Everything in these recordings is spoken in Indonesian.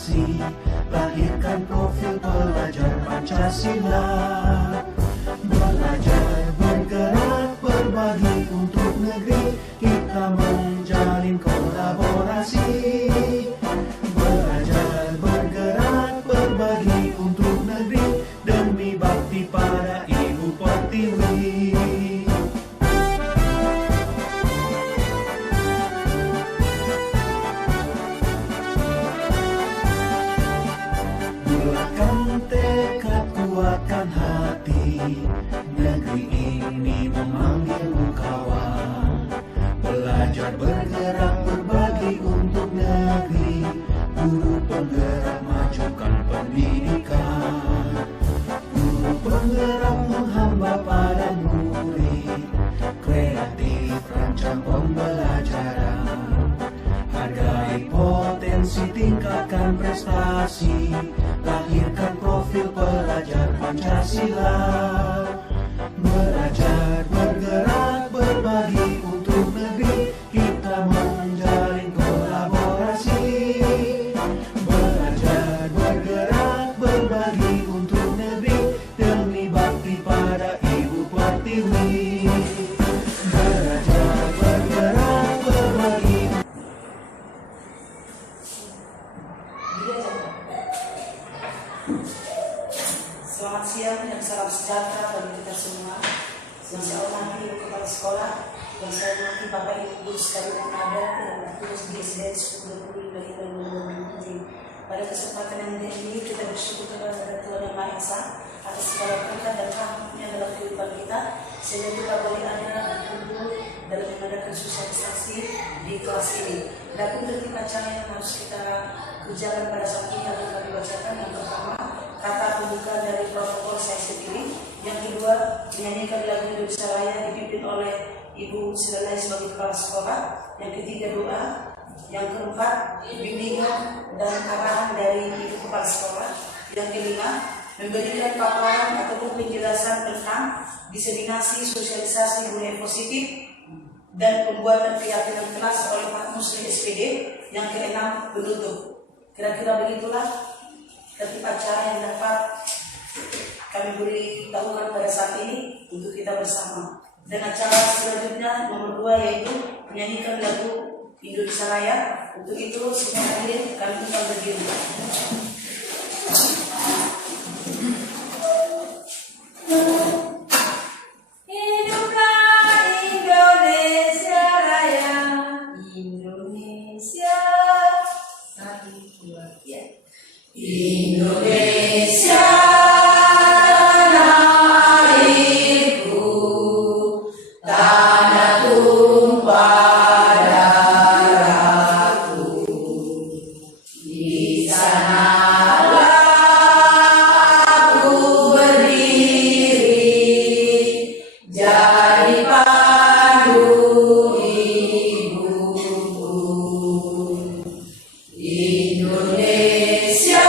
prestasi, lahirkan profil pelajar Pancasila. Belajar, bergerak, berbagi untuk negeri, kita menjalin kolaborasi. Belajar, bergerak, berbagi untuk negeri, demi bakti pada Ibu Pertiwi. Bulatkan tekad, kuatkan hati, negeri ini memanggilmu kawan. Belajar, bergerak, berbagi untuk negeri, guru penggerak majukan pendidikan. Guru penggerak menghamba pada murid, kreatif rancang pembelajaran. Hargai potensi, tingkatkan prestasi, lahirkan profil pelajar Pancasila. Belajar, bergerak, berbagi untuk negeri, kita menjalin kolaborasi. Belajar, bergerak, berbagi untuk negeri, demi bakti pada Ibu Pertiwi. Belajar, bergerak, berbagi. Selamat siang dan salam sejahtera bagi kita semua. Yang saya hormati Ibu Kepala Sekolah, yang saya hormati Bapak Ibu guru sekalian yang ada dan bertugas di SDN 1020 dari 2027. Pada kesempatan yang ini kita bersyukur kepada Tuhan Yang Maha Esa atas segala berkat dan rahmat-Nya dalam kehidupan kita, sehingga kita boleh ada berkumpul dalam mengadakan sosialisasi di kelas ini. Dan untuk acara yang harus kita kerjakan pada saat ini akan kami bacakan. Yang pertama, kata pembuka dari protokol saya sendiri. Yang kedua, menyanyikan lagu Indonesia Raya dipimpin oleh Ibu Sirelai sebagai kepala sekolah. Yang ketiga, doa. Yang keempat, bimbingan dan arahan dari Ibu kepala sekolah. Yang kelima, memberikan paparan ataupun penjelasan tentang diseminasi sosialisasi budaya positif dan pembuatan keyakinan kelas oleh Pak Muslim SPD. Yang keenam, penutup. Kira-kira begitulah tertib acara yang dapat kami beritahukan pada saat ini untuk kita bersama. Dan acara selanjutnya nomor 2 yaitu menyanyikan lagu Indonesia Raya. Untuk itu semua hadir kami undang berdiri. Indonesia tanah airku, tanah tumpah darahku. Di sanalah aku berdiri, jadi pandu ibuku. Indonesia,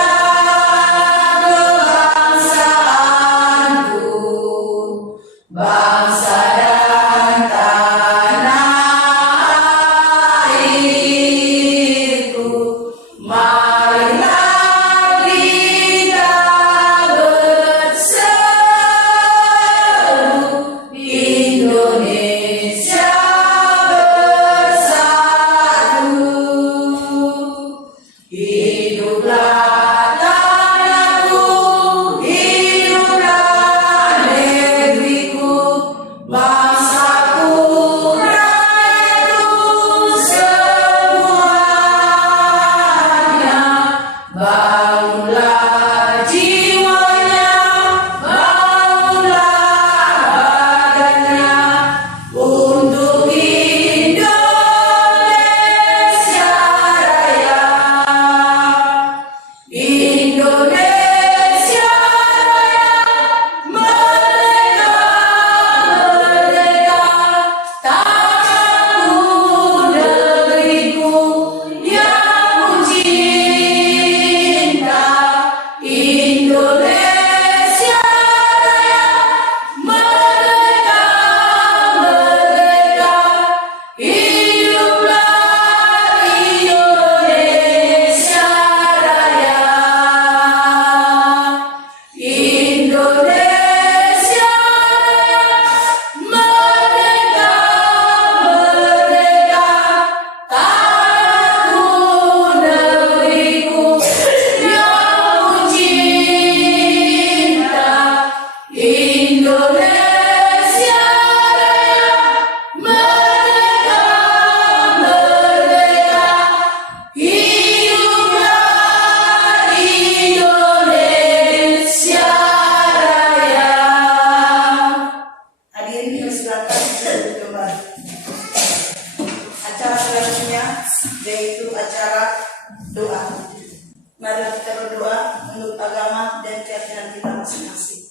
marilah kita berdoa menurut agama dan keyakinan kita masing-masing.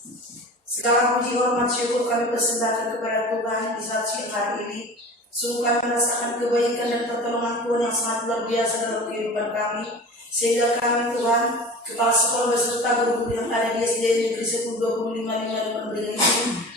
Segala puji hormat syukur kami persembahkan kepada Tuhan di saat siang hari ini. Sungguh kami merasakan kebaikan dan pertolongan Tuhan yang sangat luar biasa dalam kehidupan kami. Sehingga kami Tuhan, kepala sekolah beserta guru-guru yang ada di SD Negeri 1025 Lembang ini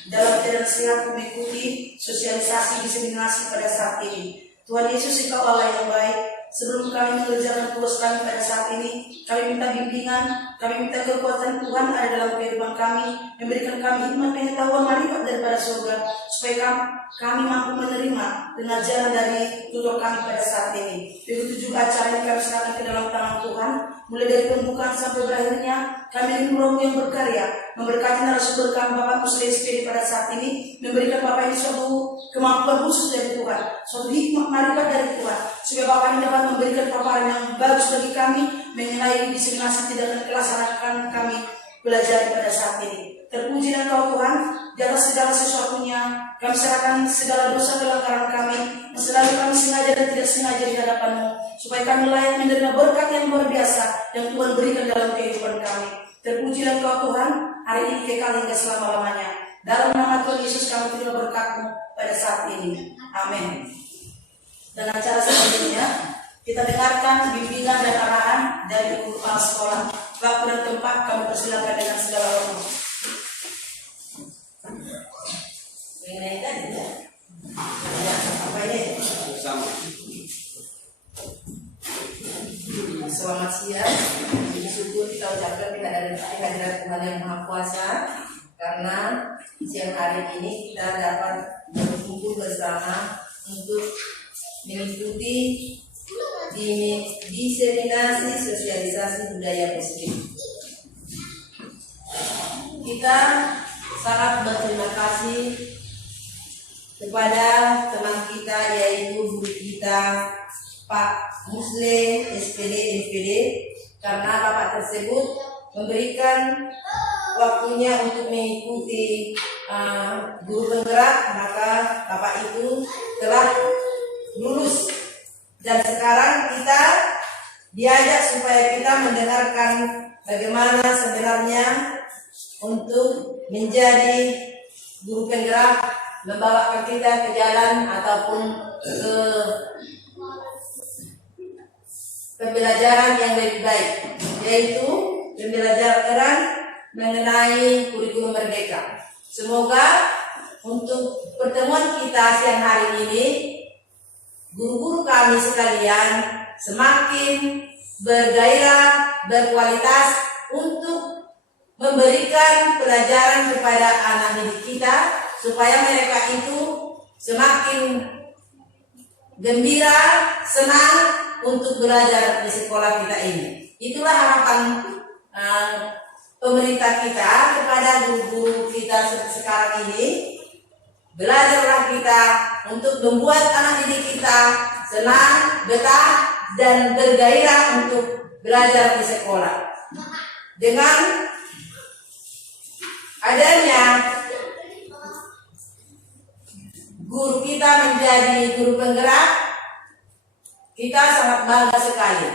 dalam keadaan sehat mengikuti sosialisasi diseminasi pada saat ini. Tuhan Yesus, Engkau Allah yang baik. Sebelum kami mengerjakan tugas kami pada saat ini, kami minta bimbingan, kami minta kekuatan Tuhan ada dalam kehidupan kami, memberikan kami hikmat pengetahuan marifat daripada surga, supaya kami mampu menerima pengajaran dari tutor kami pada saat ini. Begitu juga acara yang kami serahkan ke dalam tangan Tuhan, mulai dari pembukaan sampai berakhirnya, kami ingin Roh yang berkarya, memberkati narasumber kami Bapak Muslim SPD pada saat ini, memberikan Bapak ini suatu kemampuan khusus dari Tuhan, suatu hikmat marifat dari Tuhan, supaya Bapak ini dapat memberikan paparan yang bagus bagi kami mengenai diseminasi tindakan kelaksanakan kami belajar pada saat ini. Terpuji dan Kau Tuhan, di atas segala sesuatunya, kami serahkan segala dosa pelanggaran kami yang selalu kami sengaja dan tidak sengaja di hadapan-Mu, supaya kami layak menerima berkat yang luar biasa yang Tuhan berikan dalam kehidupan kami. Terpuji dan Kau Tuhan, hari ini kekal hingga selama-lamanya. Dalam nama Tuhan Yesus kami terima berkat-Mu pada saat ini. Amin. Dan acara selanjutnya kita dengarkan bimbingan dan arahan dari Ibu Kepala Sekolah. Waktu dan tempat kami persilakan dengan segala hormat. Mengenai tadi ya, apa ini? Sama. Selamat siang. Syukur kita ucapkan kehadiran Tuhan yang Maha Kuasa, karena siang hari ini kita dapat berkumpul bersama untuk mengikuti diseminasi sosialisasi budaya positif. Kita sangat berterima kasih kepada teman kita, yaitu guru kita Pak Muslim SPD NPD, karena Bapak tersebut memberikan waktunya untuk mengikuti guru penggerak, maka Bapak itu telah lulus dan sekarang kita diajak supaya kita mendengarkan bagaimana sebenarnya untuk menjadi guru penggerak, membawa kita ke jalan ataupun ke pembelajaran yang lebih baik, yaitu pembelajaran mengenai kurikulum merdeka. Semoga untuk pertemuan kita siang hari ini, guru-guru kami sekalian semakin bergairah, berkualitas untuk memberikan pelajaran kepada anak didik kita, supaya mereka itu semakin gembira, senang untuk belajar di sekolah kita ini. Itulah harapan pemerintah kita kepada guru-guru kita sekarang ini. Belajarlah kita untuk membuat anak didik kita senang, betah, dan bergairah untuk belajar di sekolah. Dengan adanya guru kita menjadi guru penggerak, kita sangat bangga sekali.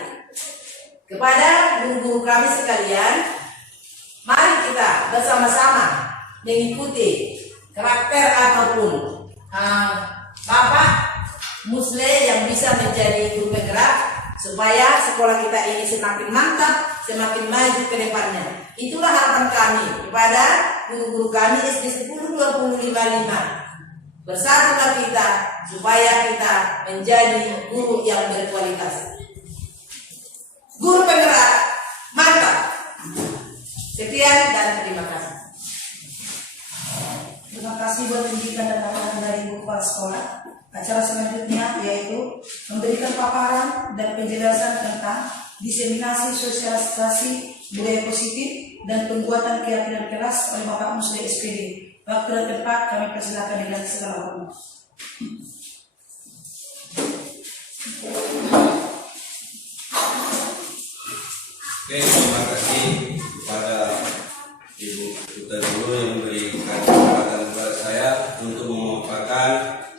Kepada guru-guru kami sekalian, mari kita bersama-sama mengikuti karakter ataupun Bapak Muslim yang bisa menjadi guru penggerak, supaya sekolah kita ini semakin mantap, semakin maju ke depannya. Itulah harapan kami kepada guru-guru kami SD 1025. Bersatulah kita supaya kita menjadi guru yang berkualitas. Guru penggerak mantap. Sekian dan terima kasih. Terima kasih buat bimbingan dan arahan dari Ibu Kepala Sekolah. Acara selanjutnya yaitu memberikan paparan dan penjelasan tentang diseminasi sosialisasi budaya positif dan pembuatan keyakinan kelas oleh Bapak Muslim SPD. Waktu dan tempat kami persilakan dengan segala hormat. Oke, terima kasih kepada Ibu Duta Guru yang memberikan kesempatan kepada saya untuk memaparkan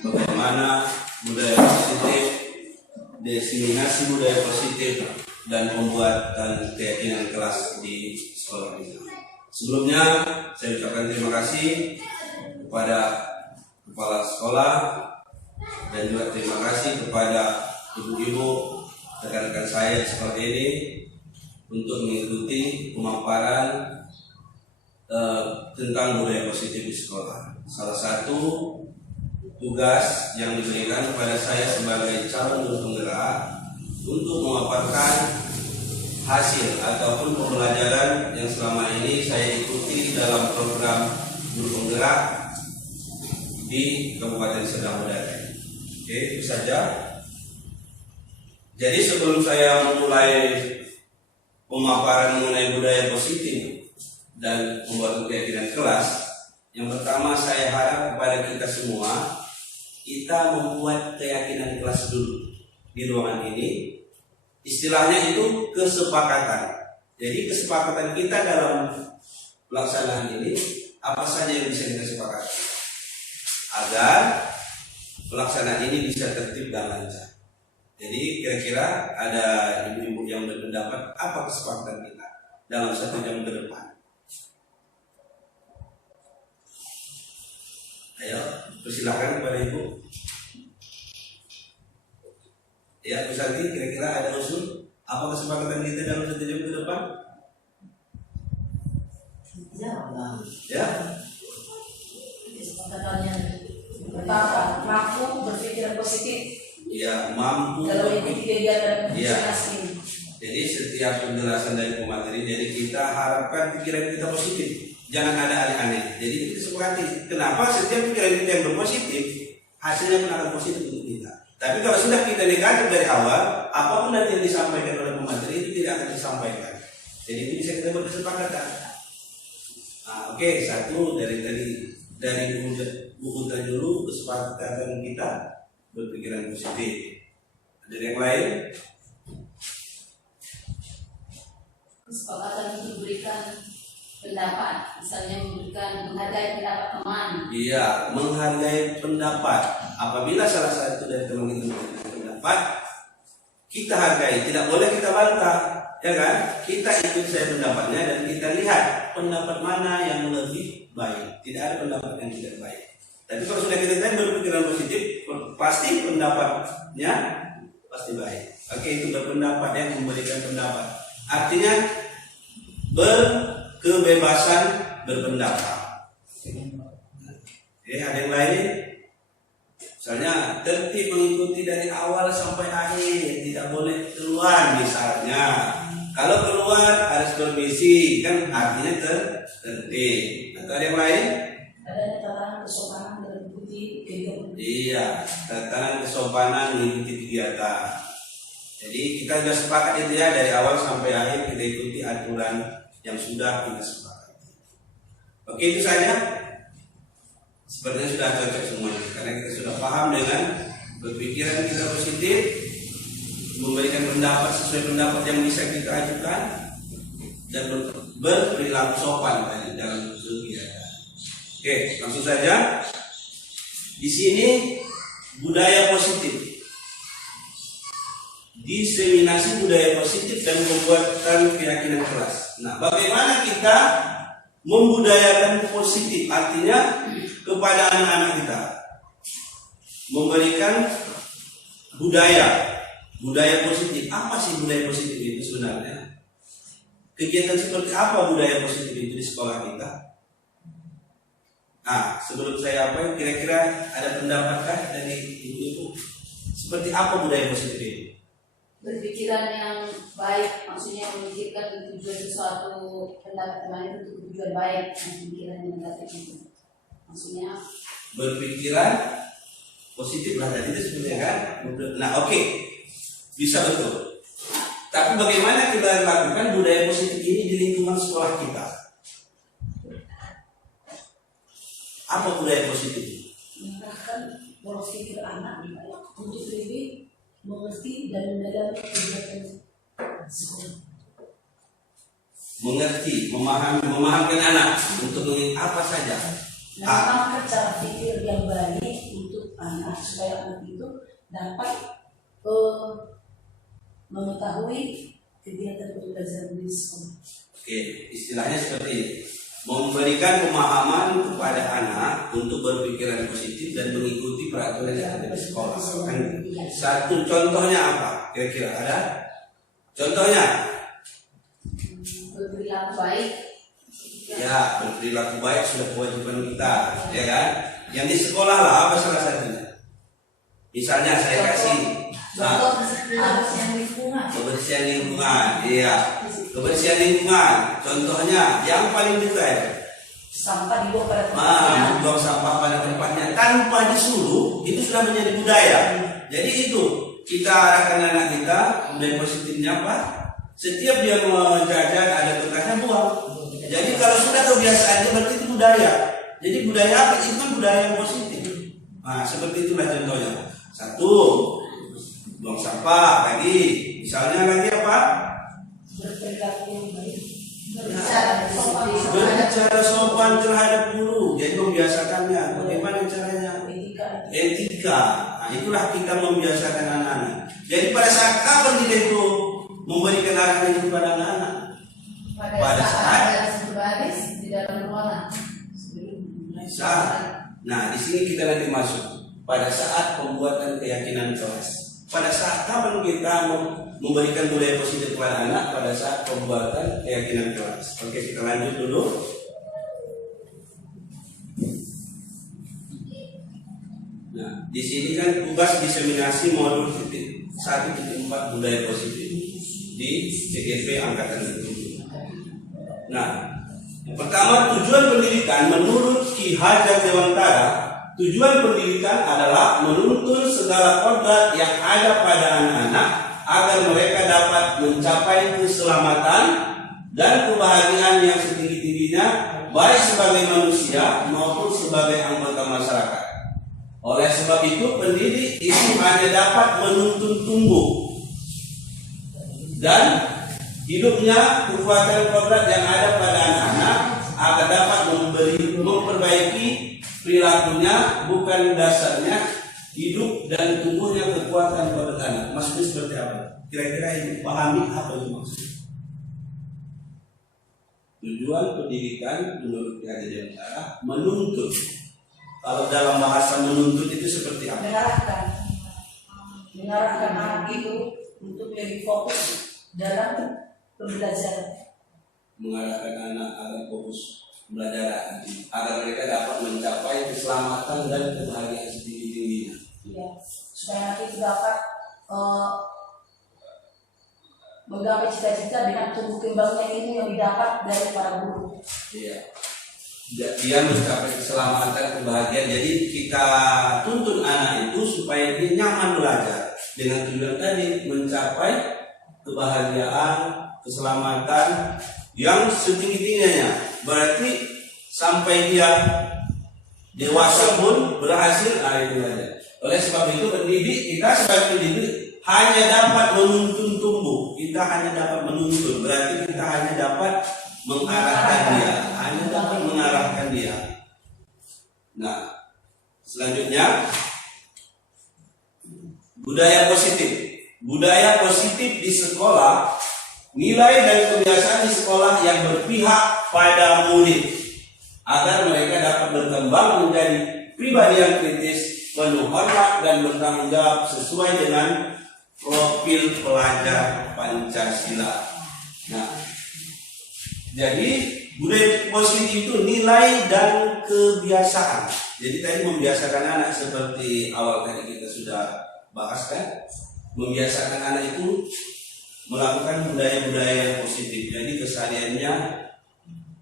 bagaimana budaya positif, diseminasi budaya positif dan pembuatan keyakinan kelas di sekolah kita. Sebelumnya saya ucapkan terima kasih kepada kepala sekolah dan juga terima kasih kepada ibu-ibu rekan-rekan saya seperti ini untuk mengikuti pemaparan tentang budaya positif di sekolah. Salah satu tugas yang diberikan kepada saya sebagai calon guru penggerak untuk memaparkan hasil ataupun pembelajaran yang selama ini saya ikuti dalam program guru penggerak di Kabupaten Serdang Bedakai. Oke, itu saja. Jadi sebelum saya memulai pemaparan mengenai budaya positif dan pembuatan keyakinan kelas, yang pertama saya harap kepada kita semua, kita membuat keyakinan kelas dulu di ruangan ini. Istilahnya itu kesepakatan. Jadi kesepakatan kita dalam pelaksanaan ini apa saja yang bisa kita sepakati agar pelaksanaan ini bisa tertib dan lancar. Jadi kira-kira ada ibu-ibu yang berpendapat apa kesepakatan kita dalam 1 jam ke depan. Ayo, persilakan kepada ibu. Ya, Bu Santi, kira-kira ada usul apa kesepakatan kita dalam 1 jam ke depan? Ya. Kesepakatannya pertama, mampu berpikiran positif. Ya, mampu Dalam mengikuti kegiatan ya. ini. Jadi setiap penjelasan dari pemateri, jadi kita harapkan pikiran kita positif, jangan ada aneh-aneh. Jadi kita sepakati, kenapa setiap pikiran kita yang berpositif, hasilnya pun akan positif untuk kita. Tapi kalau sudah kita negatif dari awal, apapun nanti yang disampaikan oleh pemateri itu tidak akan disampaikan. Jadi itu bisa kita berkesepakatan. Nah, oke, satu dari buku dulu kesepakatan kita berpikiran positif. Ada yang lain? Kesepakatan untuk berikan pendapat, misalnya menghargai pendapat teman. Iya, menghargai pendapat. Apabila salah satu dari teman itu memberikan pendapat, kita hargai, tidak boleh kita bantah, ya kan? Kita ikut saya pendapatnya dan kita lihat pendapat mana yang lebih baik. Tidak ada pendapat yang tidak baik. Tapi kalau sudah kita berpikiran positif, pasti pendapatnya pasti baik. Oke, itu berpendapat yang memberikan pendapat. Artinya berkebebasan berpendapat. Oke, ada yang lain? Misalnya tertib mengikuti dari awal sampai akhir, tidak boleh keluar misalnya. Kalau keluar harus permisi, kan artinya tertib. Atau ada yang lain? Adanya tatanan kesopanan dalam mengikuti kegiatan. Iya, tatanan kesopanan mengikuti kegiatan. Jadi kita sudah sepakat itu ya, dari awal sampai akhir kita ikuti aturan yang sudah kita sepakati. Oke, itu saja. Sepertinya sudah cocok semuanya, karena kita sudah paham dengan berpikiran kita positif, memberikan pendapat sesuai pendapat yang bisa kita ajukan, dan berperilaku sopan tadi dalam kegiatan. Oke, langsung saja. Di sini budaya positif, diseminasi budaya positif dan pembuatan keyakinan kelas. Nah, bagaimana kita membudayakan positif? Artinya kepada anak-anak kita memberikan budaya positif. Apa sih budaya positif itu sebenarnya? Kegiatan seperti apa budaya positif itu di sekolah kita? Nah, sebelum saya apa, kira-kira ada pendapatkah dari ibu-ibu? Seperti apa budaya positif itu? Berpikiran yang baik, maksudnya memikirkan tujuan sesuatu, pendapat teman itu untuk tujuan baik, pemikiran yang negatif itu. Maksudnya Berpikiran positif lah tadi itu sebenarnya kan. Nah, oke. Bisa betul. Tapi bagaimana kita lakukan budaya positif ini di lingkungan sekolah kita? Apa budaya positif itu? Mengarahkan pola pikir anak untuk lebih mengerti dan mendalam kegiatan sekolah. Mengerti, memahamkan anak untuk apa saja. Menanamkan cara pikir yang baik untuk anak supaya anak itu dapat mengetahui kegiatan pembelajaran di sekolah. Oke, istilahnya seperti ini. Memberikan pemahaman kepada anak untuk berpikiran positif dan mengikuti peraturan yang ada di sekolah. Kan? Satu contohnya apa? Kira-kira ada? Contohnya? Berperilaku baik. Ya, berperilaku baik sudah kewajiban kita, ya kan? Yang di sekolah lah apa salah satunya? Misalnya saya kasih Kebersihan lingkungan. kebersihan lingkungan, iya. Kebersihan lingkungan, contohnya yang paling detail, Sampah dibawa pada tempatnya. membuang sampah pada tempatnya tanpa disuruh itu sudah menjadi budaya. Jadi itu kita arahkan anak kita budaya positifnya apa? Setiap dia mau jajan ada bekasnya buang. Jadi kalau sudah kebiasaan itu berarti itu budaya. Jadi budaya apa? Itu kan budaya yang positif. Nah seperti itulah contohnya. Satu, buang sampah tadi. Misalnya lagi apa? Berperilaku baik. Berbicara sopan terhadap guru. Jadi membiasakannya. Bagaimana caranya? Etika. Nah, itulah kita membiasakan anak-anak. Jadi pada saat kapan kita itu memberikan arahan itu kepada anak-anak? Pada saat berbaris di dalam ruangan. Nah, di sini kita nanti masuk pada saat pembuatan keyakinan kelas. Pada saat kapan kita memberikan budaya positif kepada anak? Pada saat pembuatan keyakinan kelas. Oke, kita lanjut dulu. Nah, di sini kan tugas diseminasi modul 1.4 budaya positif di CGP Angkatan 7. Nah, yang pertama tujuan pendidikan menurut Ki Hajar Dewantara. Tujuan pendidikan adalah menuntun segala kodrat yang ada pada anak-anak agar mereka dapat mencapai keselamatan dan kebahagiaan yang setinggi-tingginya baik sebagai manusia maupun sebagai anggota masyarakat. Oleh sebab itu pendidik itu hanya dapat menuntun tumbuh dan hidupnya kekuatan kodrat yang ada pada anak-anak agar dapat memperbaiki perilakunya, bukan dasarnya hidup dan tumbuhnya kekuatan kodrat anak. Maksudnya seperti apa? Kira-kira ini pahami apa itu maksudnya? Tujuan pendidikan menurut Ki Hajar Dewantara menuntut. Kalau dalam bahasa menuntut itu seperti apa? Mengarahkan anak itu untuk lebih fokus dalam pembelajaran. Mengarahkan anak agar fokus belajar agar mereka dapat mencapai keselamatan dan kebahagiaan setinggi-tingginya. Ya, supaya nanti itu dapat menggapai cita-cita dengan tumbuh kembangnya ilmu yang didapat dari para guru. Iya. Dia mencapai keselamatan, kebahagiaan. Jadi kita tuntun anak itu supaya dia nyaman belajar dengan tujuan tadi mencapai kebahagiaan, keselamatan yang setinggi-tingginya. Berarti sampai dia dewasa pun berhasil, itu aja. Oleh sebab itu pendidik, kita sebagai pendidik hanya dapat menuntun tumbuh. Kita hanya dapat menuntun, berarti kita hanya dapat mengarahkan dia, hanya dapat mengarahkan dia. Nah, selanjutnya budaya positif. Budaya positif di sekolah, nilai dan kebiasaan di sekolah yang berpihak pada murid agar mereka dapat berkembang menjadi pribadi yang kritis, penuh hormat dan bertanggung jawab sesuai dengan profil pelajar Pancasila. Nah, jadi budaya positif itu nilai dan kebiasaan. Jadi tadi membiasakan anak seperti awal tadi kita sudah bahas kan, membiasakan anak itu melakukan budaya-budaya yang positif. Jadi kesehariannya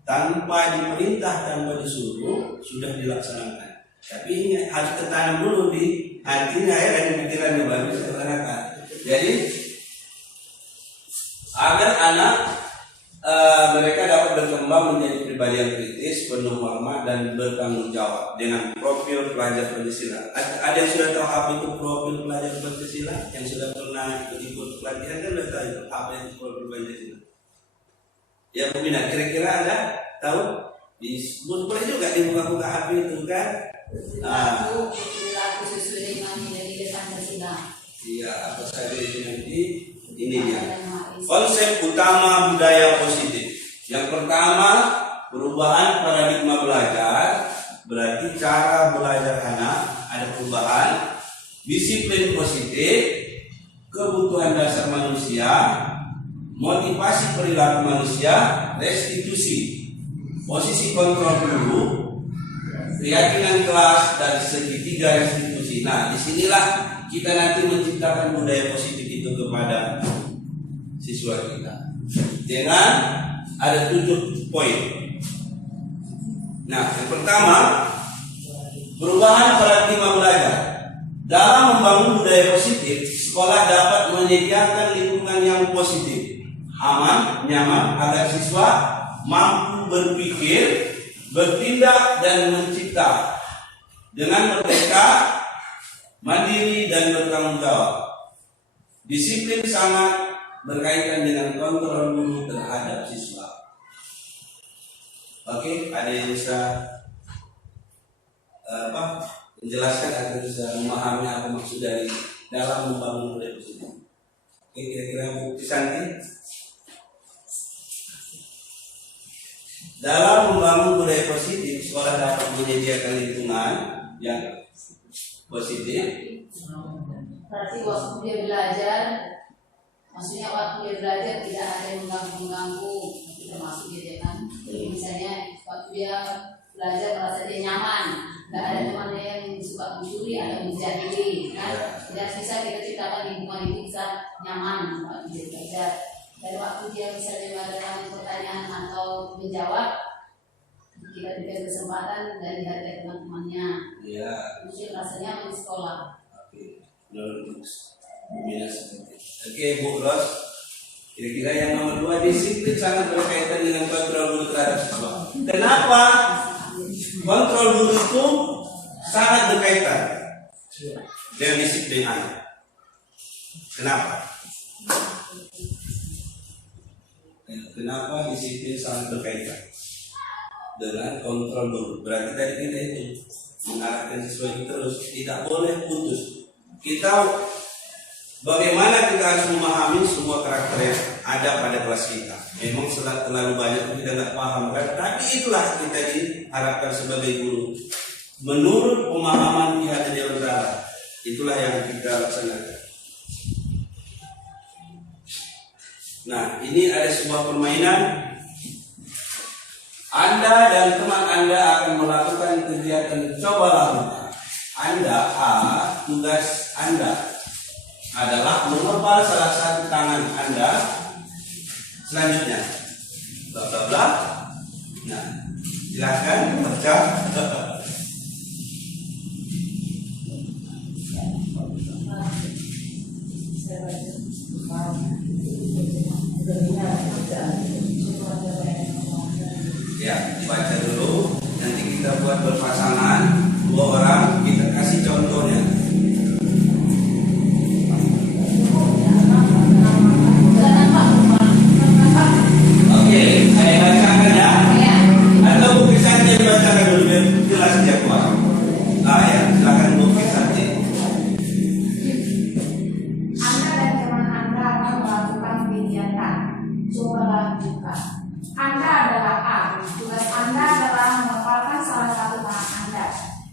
tanpa diperintah, tanpa disuruh sudah dilaksanakan. Tapi ini harus tertanam dulu di hatinya ya, dan pikirannya baru dilaksanakan. Jadi agar anak mereka dapat berkembang menjadi pribadi yang kritis, penuh hormat dan bertanggung jawab dengan profil pelajar Pancasila. Ada yang sudah tahu apa itu profil pelajar Pancasila? Yang sudah pernah ikut pelatihan kan sudah tahu itu apa itu profil Pancasila. Ya Bu Bina, kira-kira ada tahu? Boleh juga dibuka-buka HP itu kan? Perilaku sesuai dengan nilai-nilai Pancasila. Iya, apa saja itu nanti ini dia. konsep utama budaya positif. Yang pertama, perubahan paradigma belajar, berarti cara belajar anak ada perubahan, disiplin positif, kebutuhan dasar manusia, motivasi perilaku manusia, restitusi, posisi kontrol guru, keyakinan kelas, dan segitiga restitusi. Nah, disinilah kita nanti menciptakan budaya positif itu kepada siswa kita dengan ada 7 poin. Nah, yang pertama, perubahan paradigma belajar. Dalam membangun budaya positif, sekolah dapat menyediakan lingkungan yang positif, aman, nyaman, agar siswa mampu berpikir, bertindak, dan mencipta dengan merdeka, mandiri, dan bertanggung jawab. Disiplin sangat berkaitan dengan kontrol guru terhadap siswa. Oke, ada yang bisa menjelaskan atau bisa memahami apa maksud dari dalam membangun budaya positif? Oke, kira-kira Bu Santi, dalam membangun budaya positif, sekolah dapat menyediakan lingkungan yang positif. Berarti waktu dia belajar, maksudnya waktu dia belajar tidak ada yang mengganggu, termasuk gitu kan. Misalnya waktu dia belajar merasa dia nyaman, nggak ada temannya yang suka mencuri atau menjahili, kan? Dan bisa kita ciptakan lingkungan itu bisa nyaman waktu dia belajar. Dan waktu dia misalnya ada pertanyaan atau menjawab, kita berikan kesempatan dari harga teman-temannya. Ya. Terus rasanya di sekolah. Oke, Oke, Bu Ros. Kira-kira yang nomor 2, disiplin sangat berkaitan dengan kontrol guru terhadap siswa. Kenapa kontrol guru itu sangat berkaitan dengan disiplin anak? Kenapa? Kenapa disiplin sangat berkaitan dengan kontrol guru? Berarti tadi kita itu mengarahkan siswa itu terus, tidak boleh putus. Bagaimana kita harus memahami semua karakter yang ada pada kelas kita. Memang terlalu banyak kita nggak paham kan? Tapi itulah kita diharapkan sebagai guru. Menurut pemahaman pihak Dewan Tara, itulah yang kita laksanakan. Nah, ini ada sebuah permainan. Anda dan teman Anda akan melakukan kegiatan coba lakukan. Tugas Anda adalah mengepal salah satu tangan Anda. Selanjutnya, bla bla bla. Nah, silakan baca. Ya, baca dulu. Nanti kita buat berpasangan 2 orang. Kita kasih contohnya. Oke, saya bacakan ya. Atau Bu Santi bacakan dulu biar jelas dia kuat. Ya, silakan Bu Santi. Anda dan teman Anda akan melakukan kegiatan. Cobalah buka. Anda adalah A. Tugas Anda adalah mengepalkan salah satu tangan Anda.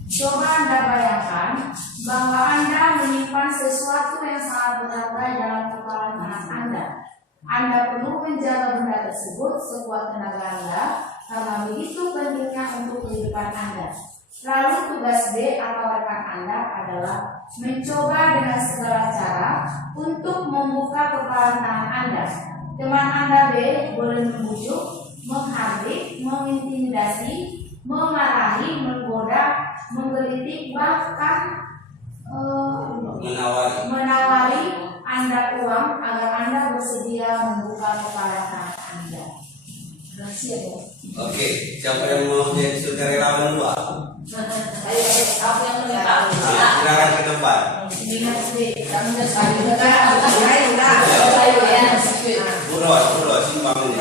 Coba Anda bayangkan bahwa Anda menyimpan sesuatu yang sangat berharga dalam kepalan tangan Anda. Anda perlu menjaga benda tersebut sekuat tenaga Anda karena begitu pentingnya untuk kehidupan Anda. Lalu tugas B atau rekan Anda adalah mencoba dengan segala cara untuk membuka kepalan tangan Anda. Teman Anda B boleh membujuk, menghardik, mengintimidasi, memarahi, menggoda, menggelitik, bahkan menawari Anda uang agar Anda bersedia membuka kepala tangan Anda. Oke, siapa yang mau jadi sukarelawan 2? Aku yang mendekat. Silakan ke depan. Bu Ros, simpang ini.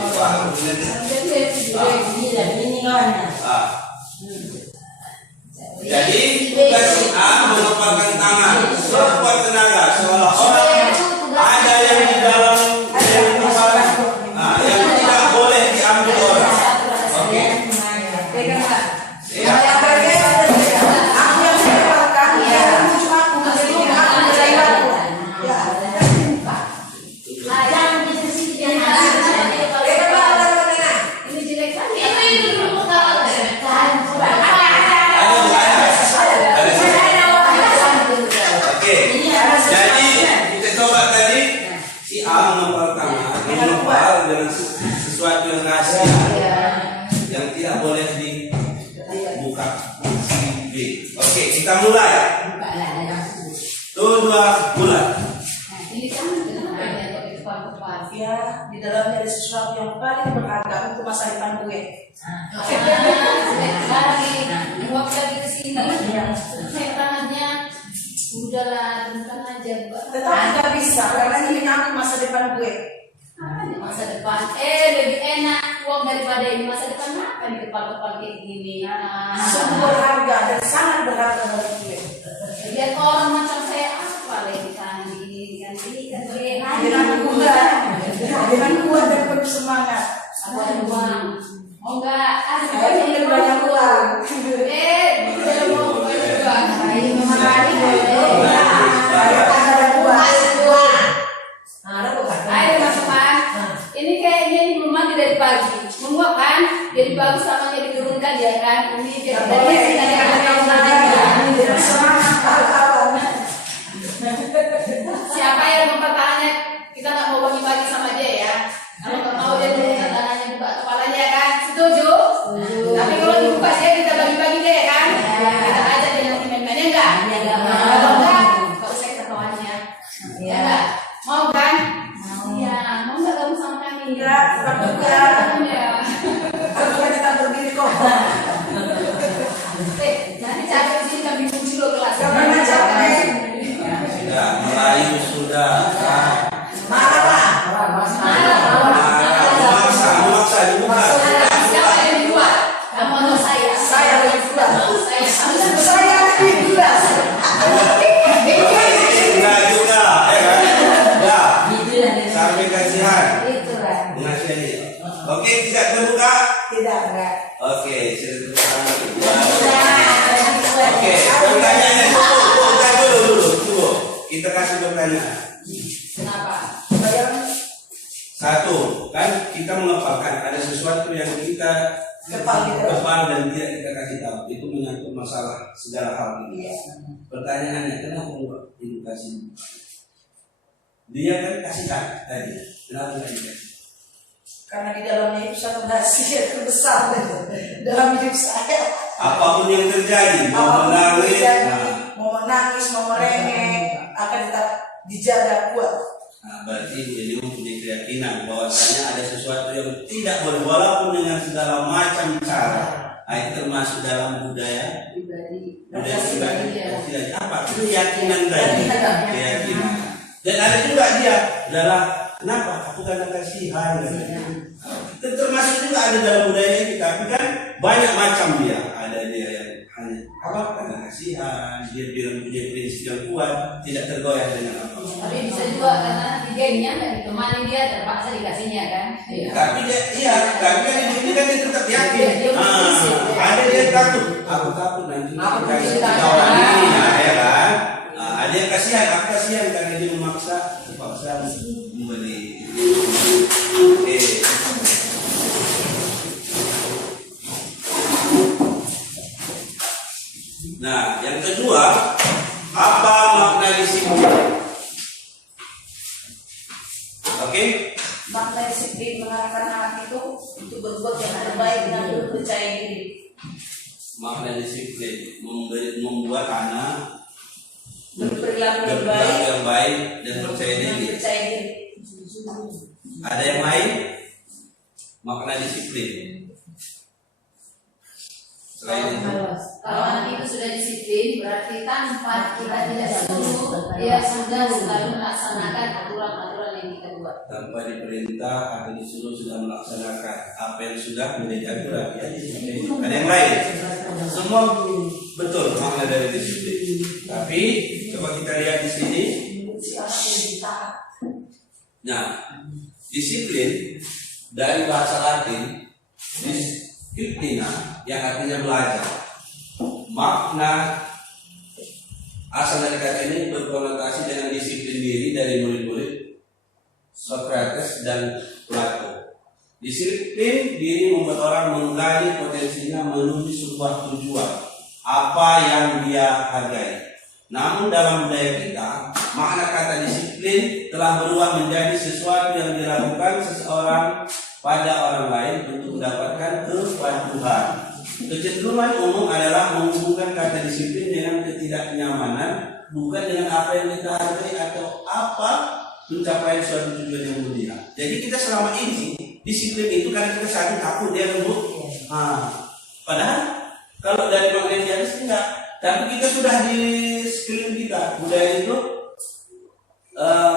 Jadi tugas A mengepalkan tangan sekuat tenaga seolah-olah ada yang di dalam kepala sesuatu yang rahasia yang tidak boleh dibuka. B. Oke, kita mulai. Tuh 2 bulan. Ini kan kenapa dia kok di depan-depan? Ya, di dalamnya ada sesuatu yang paling berharga untuk masa depan gue. Lagi, waktu lagi kesini, saya tangannya udahlah, bukan aja. Tetap nggak bisa, karena ini menyangkut masa depan gue. Masa depan, lebih enak uang daripada ini masa depan apa di depan-depan kayak gini. Sungguh berharga dan sangat berharga bagi gue. Lihat orang macam saya apa lagi kan ini kan Dengan kuat dan penuh semangat. ada uang. Oh enggak, Saya ingin banyak uang. tidak mau uang. Ini memang hari Ada uang. ada bukan? Ayo teman-teman, ini kayaknya ini belum mandi dari pagi. Menguap kan? Jadi bagus samanya diturunkan ya kan? Ini jadi dari siapa yang mempertahannya? Kita nggak mau bagi-bagi sama dia ya. Kalau nggak mau dia turunkan tangannya buka kepalanya kan? Setuju? Tapi kalau dibuka dia kita bagi-bagi dia ya kan? Kita ajak dia nanti main-mainnya enggak? Kalau enggak, nggak usah kita kawannya. Ya enggak? Mau kan? Iya, mau nggak kamu sama kami? Ya, cepat juga. Ya. Aku kan kita berdiri kok. Nanti capek di sini kami kunci lo kelas. Jangan capek. Sudah, Melayu sudah. Marah. Memaksa dibuka. Siapa yang di luar? Kamu atau saya? Saya lebih kuat. Saya. Saya lebih kuat. Enggak juga, kan? Ya, Gitu lah. sampai kasihan. Itu lah. Mengasih ini. Oke, tidak terbuka. Tidak, enggak. Oke, sudah terbuka. Oke, pertanyaannya tunggu. Kita kasih pertanyaan. Kenapa? Bayang Satu, kan kita mengepalkan ada sesuatu yang kita kepal dan tidak kita kasih tahu. Itu menyangkut masalah segala hal ini. Pertanyaannya, kenapa enggak edukasi? Dia kan kasih tadi. Kenapa enggak dikasih? karena di dalamnya itu satu rahasia terbesar dalam hidup saya. Apapun yang terjadi, mau Apapun yang menangis, terjadi, mau menangis, mau merengek, akan tetap dijaga kuat. nah, berarti beliau mempunyai keyakinan bahwasanya ada sesuatu yang tidak boleh walaupun dengan segala macam cara. Nah, itu termasuk dalam budaya Pribadi. pribadi apa? Keyakinan tadi, keyakinan. Dan ada juga dia adalah kenapa? Aku karena kasihan. Termasuk juga ada dalam budaya kita, tapi kan banyak macam dia. Ada dia yang hanya apa? Karena kasihan, dia bilang punya prinsip yang kuat, tidak tergoyah dengan apa. Tapi bisa juga karena tiganya dan ditemani dia terpaksa dikasihnya kan? Tapi dia, iya, tapi kan ini kan dia tetap yakin. Ada dia takut, aku takut nanti Aku kasih tidak kawan ada. ini, ya kan? Ada yang kasihan, aku kasihan karena dia terpaksa membeli. Oke. Nah, yang kedua, apa makna disiplin? Oke? Makna disiplin mengarahkan anak itu untuk berbuat yang terbaik dengan percaya diri. Makna disiplin membuat anak Berperilaku yang berperilaku baik yang baik dan percaya dan diri. percaya diri. Ada yang lain? Makna disiplin. Selain itu, Kalau anak itu sudah disiplin, berarti tanpa kita tidak suruh, dia sudah selalu melaksanakan aturan-aturan yang kita buat. tanpa diperintah atau disuruh sudah melaksanakan apa yang sudah menjadi aturan. Ya, disiplin. Ada yang lain? Semua betul makna dari disiplin. Tapi coba kita lihat di sini. Si anak yang ditaat. Nah, disiplin dari bahasa Latin disiplina yang artinya belajar. Makna asal dari kata ini berkonotasi dengan disiplin diri dari murid-murid Socrates dan Plato. Disiplin diri membuat orang menggali potensinya menuju sebuah tujuan apa yang dia hargai. Namun dalam budaya kita, makna kata disiplin telah berubah menjadi sesuatu yang dilakukan seseorang pada orang lain untuk mendapatkan kepatuhan. Kecenderungan umum adalah menghubungkan kata disiplin dengan ketidaknyamanan, bukan dengan apa yang kita hargai atau apa pencapaian suatu tujuan yang mulia. Jadi kita selama ini disiplin itu karena kita sakit takut dia lembut. Padahal kalau dari makna yang enggak. Tapi kita sudah di sekeliling kita budaya itu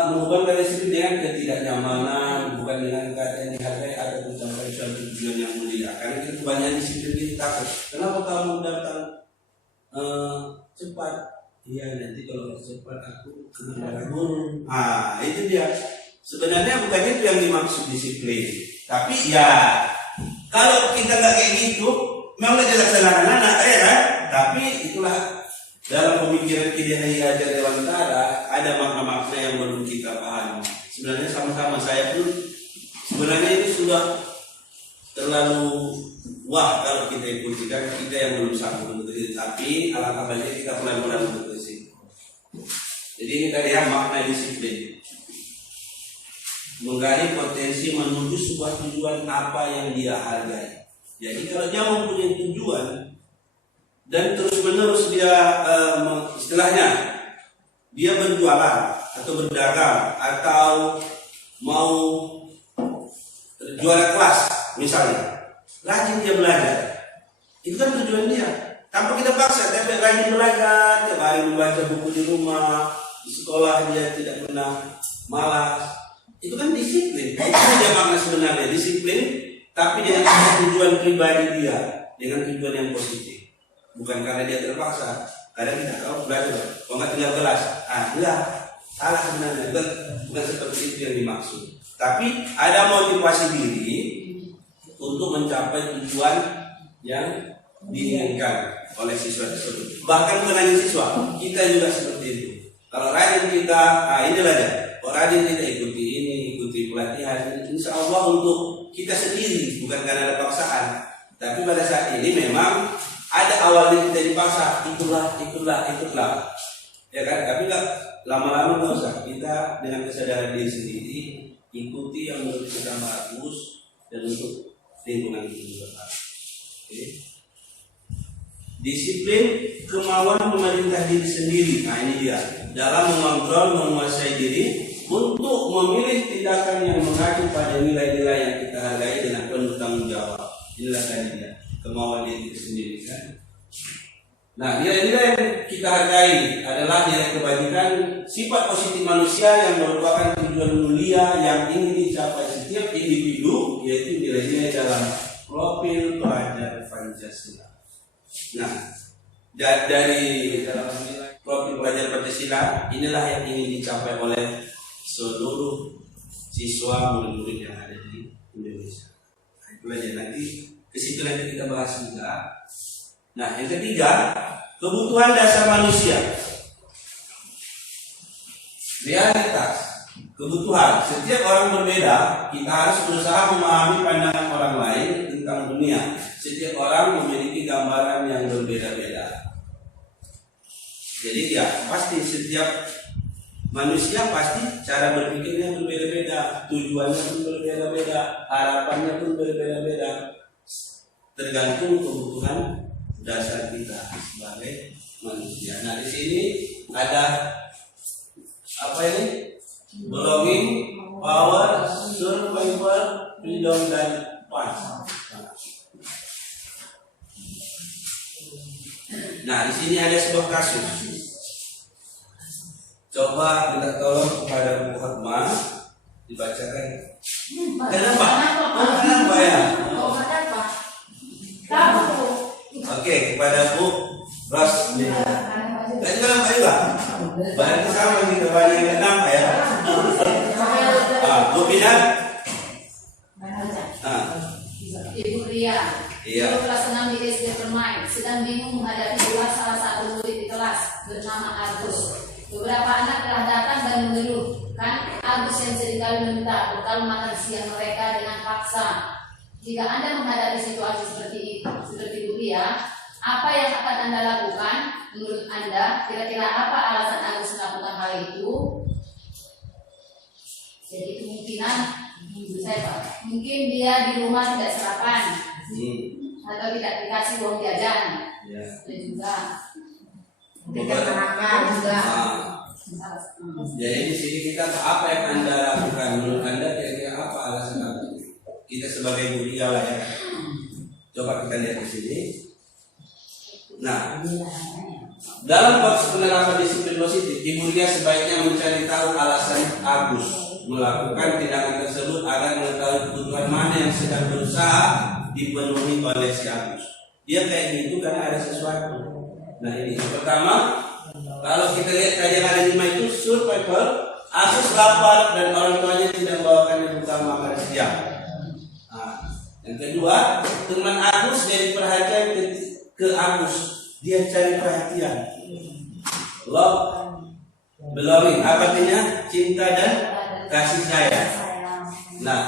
menghubungkan kata disiplin dengan ketidaknyamanan, bukan dengan kata yang dihargai atau pencapaian suatu tujuan yang mulia. Karena kita kebanyakan disiplin kita takut. Kenapa kamu datang cepat? Iya, nanti kalau cepat aku kena darah guru. Itu dia. Sebenarnya bukan itu yang dimaksud disiplin. Tapi ya, kalau kita nggak kayak gitu, memang nggak dilaksanakan anak, ya kan? Tapi itulah dalam pemikiran Kiai Hajar Dewantara ada makna-makna yang belum kita pahami. Sebenarnya sama-sama saya pun sebenarnya itu sudah terlalu wah kalau kita ikuti, kan kita yang belum sanggup untuk itu. Tapi alangkah baiknya kita pelan-pelan untuk itu. Jadi ini tadi yang makna disiplin, menggali potensi menuju sebuah tujuan apa yang dia hargai. Jadi kalau dia mempunyai tujuan dan terus-menerus dia istilahnya dia berjualan atau berdagang atau mau juara kelas misalnya, rajin dia belajar, itu kan tujuan dia. Tanpa kita paksa, tapi rajin belajar, tiap hari membaca buku di rumah, di sekolah dia tidak pernah malas. Itu kan disiplin. Itu dia makna sebenarnya disiplin, tapi dengan tujuan pribadi dia, dengan tujuan yang positif. Bukan karena dia terpaksa, karena kita tahu belajar, kalau nggak tinggal kelas, enggak, salah sebenarnya, bukan seperti itu yang dimaksud. Tapi ada motivasi diri untuk mencapai tujuan yang diinginkan oleh siswa tersebut. Bahkan bukan hanya siswa, kita juga seperti itu. Kalau rajin kita, inilah dia. Kalau rajin kita ikuti ini, ikuti pelatihan, insya Allah untuk kita sendiri, bukan karena ada paksaan. Tapi pada saat ini memang ada awalnya kita dipaksa, ikutlah. Ya kan? Tapi nggak lama-lama nggak usah. Kita dengan kesadaran diri sendiri ikuti yang menurut kita bagus dan untuk lingkungan itu juga. Oke. Disiplin kemauan memerintah diri sendiri. Ini dia. Dalam mengontrol, menguasai diri untuk memilih tindakan yang mengacu pada nilai-nilai yang kita hargai dengan penuh tanggung jawab. Inilah tadi dia. Kemauan diri sendiri kan. Nah, nilai-nilai yang kita hargai adalah nilai kebajikan, sifat positif manusia yang merupakan tujuan mulia yang ingin dicapai setiap individu, yaitu nilai-nilai dalam profil pelajar Pancasila. Nah, dari dalam nilai profil pelajar Pancasila inilah yang ingin dicapai oleh seluruh siswa murid-murid yang ada di Indonesia. Nah, itulah ya, nanti kesimpulan yang kita bahas juga. Nah, yang ketiga, kebutuhan dasar manusia. Realitas, kebutuhan. Setiap orang berbeda, kita harus berusaha memahami pandangan orang lain tentang dunia. Setiap orang memiliki gambaran yang berbeda-beda. Jadi ya, pasti setiap manusia pasti cara berpikirnya berbeda-beda, tujuannya pun berbeda-beda, harapannya pun berbeda-beda. Tergantung kebutuhan dasar kita sebagai manusia. Nah, di sini ada apa ini? Belonging, power, survival, freedom dan fun. Nah, di sini ada sebuah kasus. Coba minta tolong kepada Bu Hotma dibacakan. Kenapa? Kenapa ya? Oke, kepada Bu Ros. Dan jangan juga. Berarti sama kita banyak yang kenapa ya? Bu Bidan. Ibu Ria. Iya. Ibu kelas 6 di SD Permai sedang bingung menghadapi ulah salah satu murid di kelas bernama Agus. Beberapa anak telah datang dan mengeluh, kan Agus yang seringkali meminta bekal makan siang mereka dengan paksa. Jika Anda menghadapi situasi seperti itu, seperti Bu Ria, apa yang akan Anda lakukan? Menurut Anda, kira-kira apa alasan Agus melakukan hal itu? Jadi kemungkinan ibu saya Pak. Mungkin dia di rumah tidak sarapan atau tidak dikasih uang jajan. Ya. Dan juga Dikenakan juga. Jadi di sini kita apa yang Anda lakukan? Menurut Anda kira-kira apa alasan Anda? Kita sebagai mulia lah ya. Coba kita lihat di sini. Nah, dalam konteks penerapan disiplin positif, Ibu Lia sebaiknya mencari tahu alasan Agus melakukan tindakan tersebut agar mengetahui kebutuhan mana yang sedang berusaha dipenuhi oleh si Agus. Dia kayak gitu karena ada sesuatu. Nah ini yang pertama, kalau kita lihat kajian ada 5 itu survival, Agus lapar dan orang tuanya tidak membawakannya bekal makan siang. Nah, yang kedua, teman Agus jadi perhatian ke Agus, dia cari perhatian. Love, belonging, apa artinya? Cinta dan kasih sayang. Nah,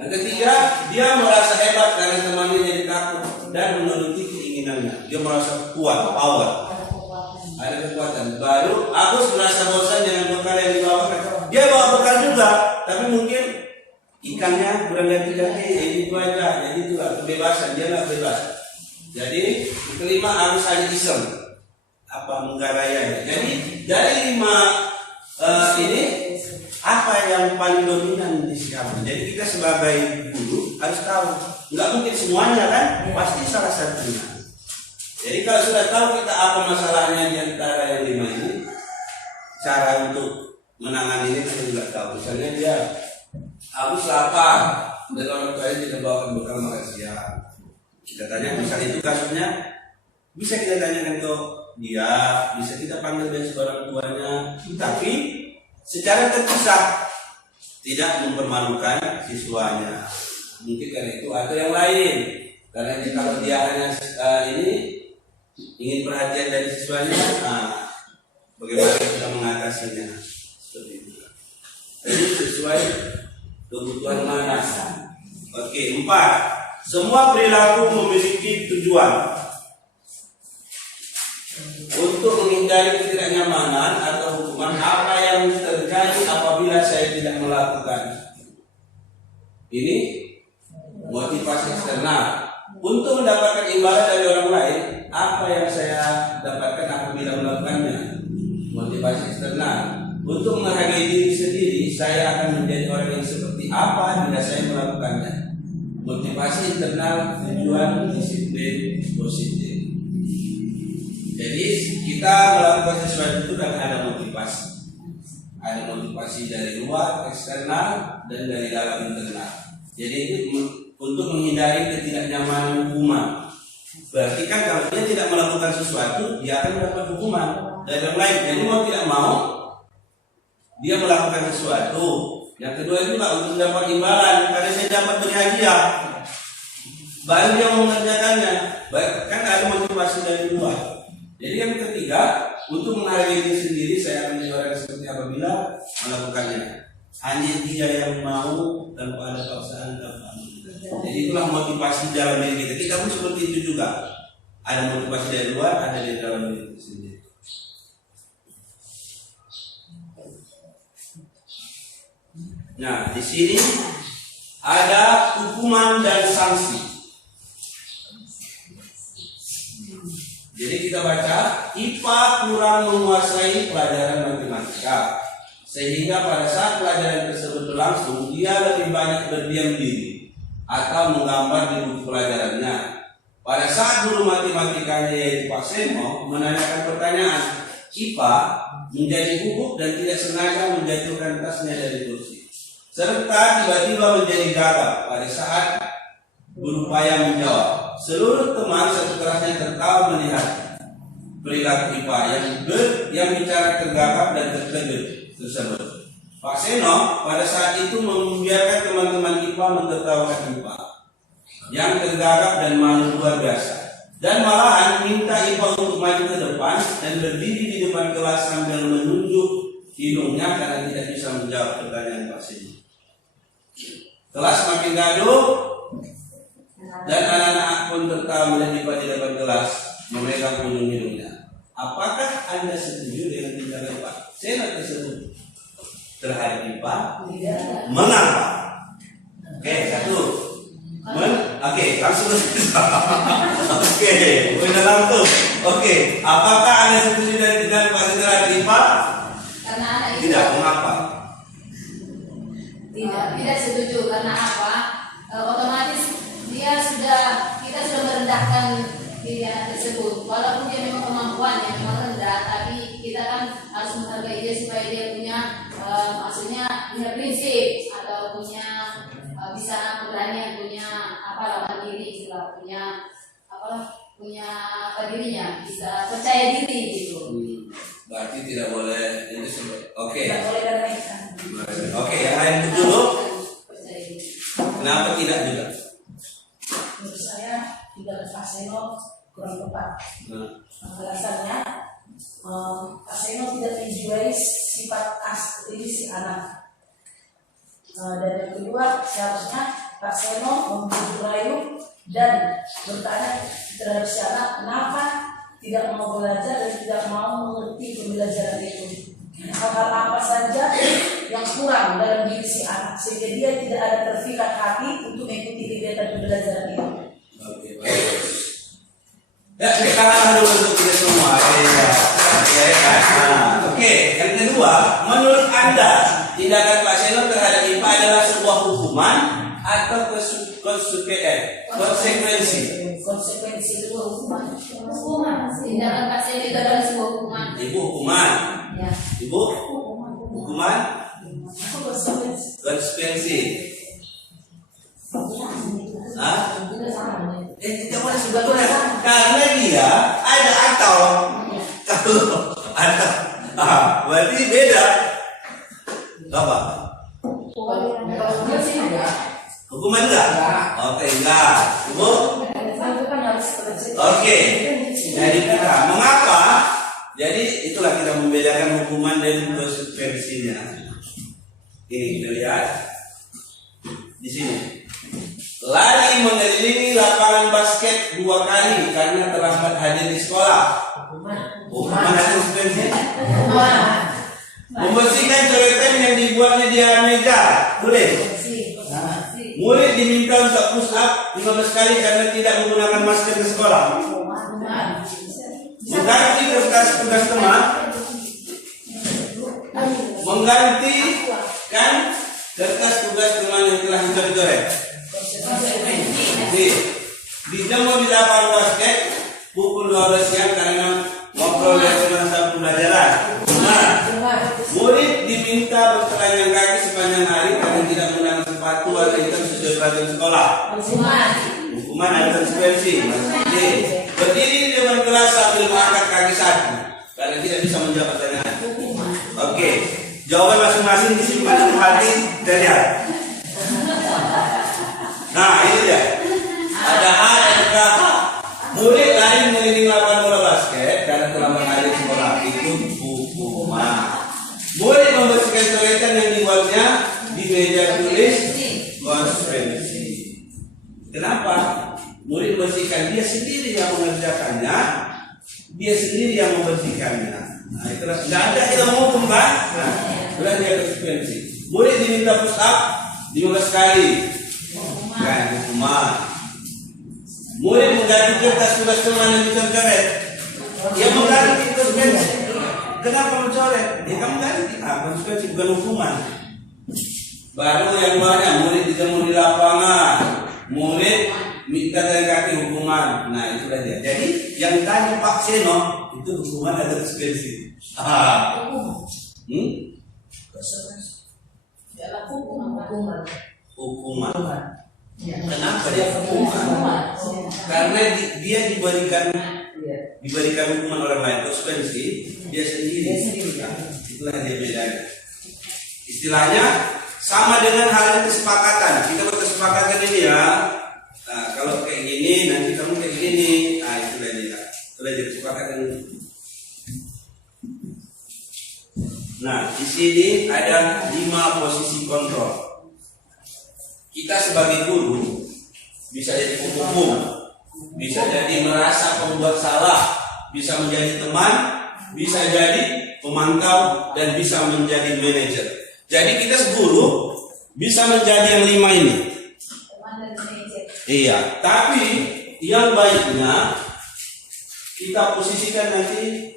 yang ketiga, dia merasa hebat karena temannya jadi takut dan menuruti keinginannya. Dia merasa kuat, power. Ada kekuatan. Baru Agus merasa bosan dengan bekal yang dibawakan. Dia bawa bekal juga, tapi mungkin ikannya kurang ganti-ganti. Jadi itu aja. Jadi itulah kebebasan. Dia nggak bebas. Jadi kelima Agus hanya iseng. Apa menggarayanya. Jadi dari 5 ini apa yang paling dominan di siapa? Jadi kita sebagai guru harus tahu. Nggak mungkin semuanya kan? Pasti salah satunya. Jadi kalau sudah tahu kita apa masalahnya di antara yang 5 ini, cara untuk menangani ini kita juga tahu. Misalnya dia Agus lapar dan orang tuanya tidak bawakan bekal makan siang. Kita tanya, misal itu kasusnya, bisa kita tanyakan ke dia, bisa kita panggil dari orang tuanya, tapi secara terpisah, tidak mempermalukan siswanya. Mungkin karena itu atau yang lain. Karena kalau dia hanya ini ingin perhatian dari siswanya, bagaimana kita mengatasinya seperti itu. Jadi sesuai kebutuhan mana. Oke, 4. Semua perilaku memiliki tujuan. Untuk menghindari ketidaknyamanan atau hukuman, apa yang terjadi apabila saya tidak melakukan. Ini motivasi eksternal. Untuk mendapatkan imbalan dari orang lain, apa yang saya dapatkan apabila melakukannya? Motivasi eksternal. Untuk menghargai diri sendiri, saya akan menjadi orang yang seperti apa bila saya melakukannya. Motivasi internal, tujuan disiplin positif. Jadi kita melakukan sesuatu itu kan ada motivasi. Ada motivasi dari luar, eksternal, dan dari dalam internal. Jadi itu untuk menghindari ketidaknyamanan hukuman. Berarti kan kalau dia tidak melakukan sesuatu, dia akan mendapat hukuman dari orang lain. Jadi mau tidak mau, dia melakukan sesuatu. Yang kedua itu juga untuk mendapat imbalan, karena saya dapat berhadiah. Baru dia mau mengerjakannya. Kan ada motivasi dari luar. Jadi yang ketiga, untuk menghargai diri sendiri, saya akan menjadi orang seperti apabila melakukannya. Hanya dia yang mau tanpa ada paksaan, tanpa. Jadi itulah motivasi dalam diri kita. Kita pun seperti itu juga. Ada motivasi dari luar, ada dari dalam diri kita sendiri. Nah, di sini ada hukuman dan sanksi. Jadi kita baca, IPA kurang menguasai pelajaran matematika, sehingga pada saat pelajaran tersebut berlangsung, dia lebih banyak berdiam diri atau menggambar di buku pelajarannya. Pada saat guru matematikanya yaitu Pak Seno menanyakan pertanyaan, IPA menjadi gugup dan tidak sengaja menjatuhkan tasnya dari kursi, serta tiba-tiba menjadi gagap pada saat berupaya menjawab. Seluruh teman satu kelasnya tertawa melihat perilaku IPA yang bicara tergagap dan terkejut tersebut. Pak Seno pada saat itu membiarkan teman-teman IPA mentertawakan IPA yang tergagap dan malu luar biasa, dan malahan minta IPA untuk maju ke depan dan berdiri di depan kelas sambil menunjuk hidungnya karena tidak bisa menjawab pertanyaan Pak Seno. Kelas makin gaduh dan anak-anak pun tertawa melihat IPA di depan kelas memegang ujung hidungnya. Apakah Anda setuju dengan tindakan Pak Seno tersebut terhadap IPA? Mengapa? Oke, langsung ke situ. Oke, udah langsung. Oke, apakah Anda setuju dan tidak Pak Jenderal IPA? Karena anak itu Tidak, mengapa? tidak setuju karena apa? Otomatis kita sudah merendahkan diri anak tersebut. Walaupun dia memang kemampuannya memang rendah, tapi kita kan harus menghargai dia supaya dia punya maksudnya punya prinsip atau punya bisa keberanian, punya lawan diri, istilah punya dirinya, bisa percaya diri gitu. Berarti tidak boleh itu sebut. Oke. Tidak boleh meremehkan. Oke, yang lain dulu. Percaya diri. Kenapa tidak juga? Menurut saya tidak Pak Seno kurang tepat. Nah, Alasannya Pak Seno tidak menjiwai sifat asli si anak. Dan yang kedua, seharusnya Pak Seno membujuk rayu dan bertanya terhadap si anak kenapa tidak mau belajar dan tidak mau mengerti pembelajaran itu. Hal-hal apa saja yang kurang dalam diri si anak sehingga dia tidak ada terpikat hati untuk mengikuti kegiatan pembelajaran itu. oke, baik. Ya, sekarang dulu untuk kita semua. Oke, yang kedua, menurut Anda tindakan Pak Seno terhadap IPA adalah sebuah hukuman atau konsekuensi? Konsekuensi itu hukuman. Tindakan Pak Seno itu adalah sebuah hukuman. Ibu hukuman. Ya. Ibu hukuman konsekuensi. Hah? Tidak boleh sebetulnya karena dia ada atau berarti beda. Apa? Hukuman enggak? Oke, enggak. Ibu? Oke. Jadi kita mengapa? Jadi itulah kita membedakan hukuman dan konsekuensinya. Ini kita lihat di sini. Lari mengelilingi lapangan basket 2 kali karena terlambat hadir di sekolah. Hukuman dan konsekuensi. Membersihkan coretan yang dibuatnya di meja. Boleh. Murid diminta untuk push up 15 kali karena tidak menggunakan masker di sekolah. Mengganti tugas teman. Menggantikan kertas tugas teman yang telah dicoret-coret. Dijemur di lapangan basket pukul 12 siang karena ngobrol dan masa pembelajaran. Nah, murid diminta bertelanjang kaki sepanjang hari karena tidak menggunakan sepatu atau item sesuai peraturan sekolah. Hukuman dan konsekuensi. Berdiri di depan kelas sambil mengangkat kaki satu karena tidak bisa menjawab pertanyaan. Oke, jawaban masing-masing disimpan di hati dan lihat. Nah, ini dia. Ada A dan K. Murid lari mengelilingi lapangan bola basket karena terlambat hadir di sekolah. Itu hukuman. Murid membersihkan coretan yang dibuatnya di meja tulis. Konsekuensi. Kenapa? Murid membersihkan, dia sendiri yang mengerjakannya, dia sendiri yang membersihkannya. Nah, itulah tidak ada kita menghukum kan? Nah, itulah dia konsekuensi. Murid diminta push up 15 kali. Kan hukuman. Murid mengganti kertas tugas teman yang dicoret. Dia mengganti konsekuensi. Kenapa mencoret? Dia kamu ganti. Konsekuensi bukan hukuman. Baru yang banyak murid dijemur di lapangan. Murid minta dari kaki hukuman. Nah, itulah dia. Jadi yang tanya Pak Seno itu hukuman atau konsekuensi? Hukuman. Kenapa dia hukuman? Karena dia diberikan hukuman orang lain, konsekuensi dia sendiri. Nah, itulah dia bedanya. Istilahnya sama dengan halnya kesepakatan. Kita berkesepakatan ini ya. Nah, kalau kayak gini nanti kamu kayak gini. Nah, itulah dia. Itulah dia kesepakatan. Nah, di sini ada 5 posisi kontrol. Kita sebagai guru bisa jadi penghukum, bisa jadi merasa pembuat salah, bisa menjadi teman, bisa jadi pemantau, dan bisa menjadi manajer. Jadi kita guru bisa menjadi yang 5 ini. Teman dan manajer. Iya, tapi yang baiknya kita posisikan nanti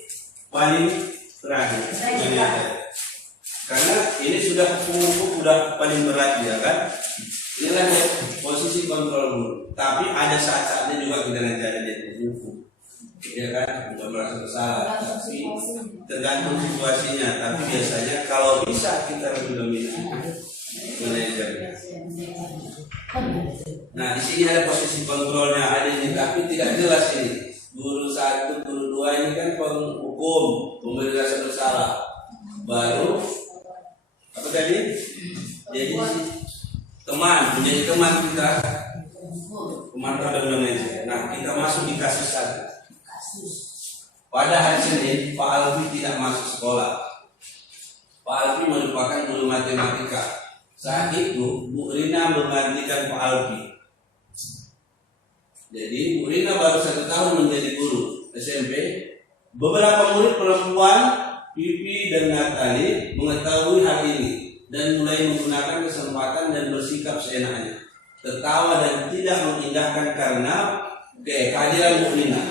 paling terakhir. Karena ini sudah pupuk udah paling berat ya kan. Inilah posisi kontrol guru. Tapi ada saat-saatnya juga kita nanti ada jadi pupuk. Ya kan, untuk merasa bersalah. Tapi tergantung situasinya. Tapi biasanya kalau bisa kita lebih dominan manajernya. Nah di sini ada posisi kontrolnya ada ini, tapi tidak jelas ini. Guru 1, guru 2 ini kan penghukum, pemberi rasa bersalah. Baru apa tadi? Jadi teman, menjadi teman kita. Kemarin ada manajer. Nah kita masuk di kasus satu. Pada hari Senin Pak Alfi tidak masuk sekolah. Pak Alfi merupakan guru matematika. Saat itu Bu Rina menggantikan Pak Alfi. Jadi Bu Rina baru 1 tahun menjadi guru SMP. Beberapa murid perempuan Pipi dan Natali mengetahui hal ini dan mulai menggunakan kesempatan dan bersikap seenaknya, tertawa dan tidak mengindahkan karena kehadiran Bu Rina.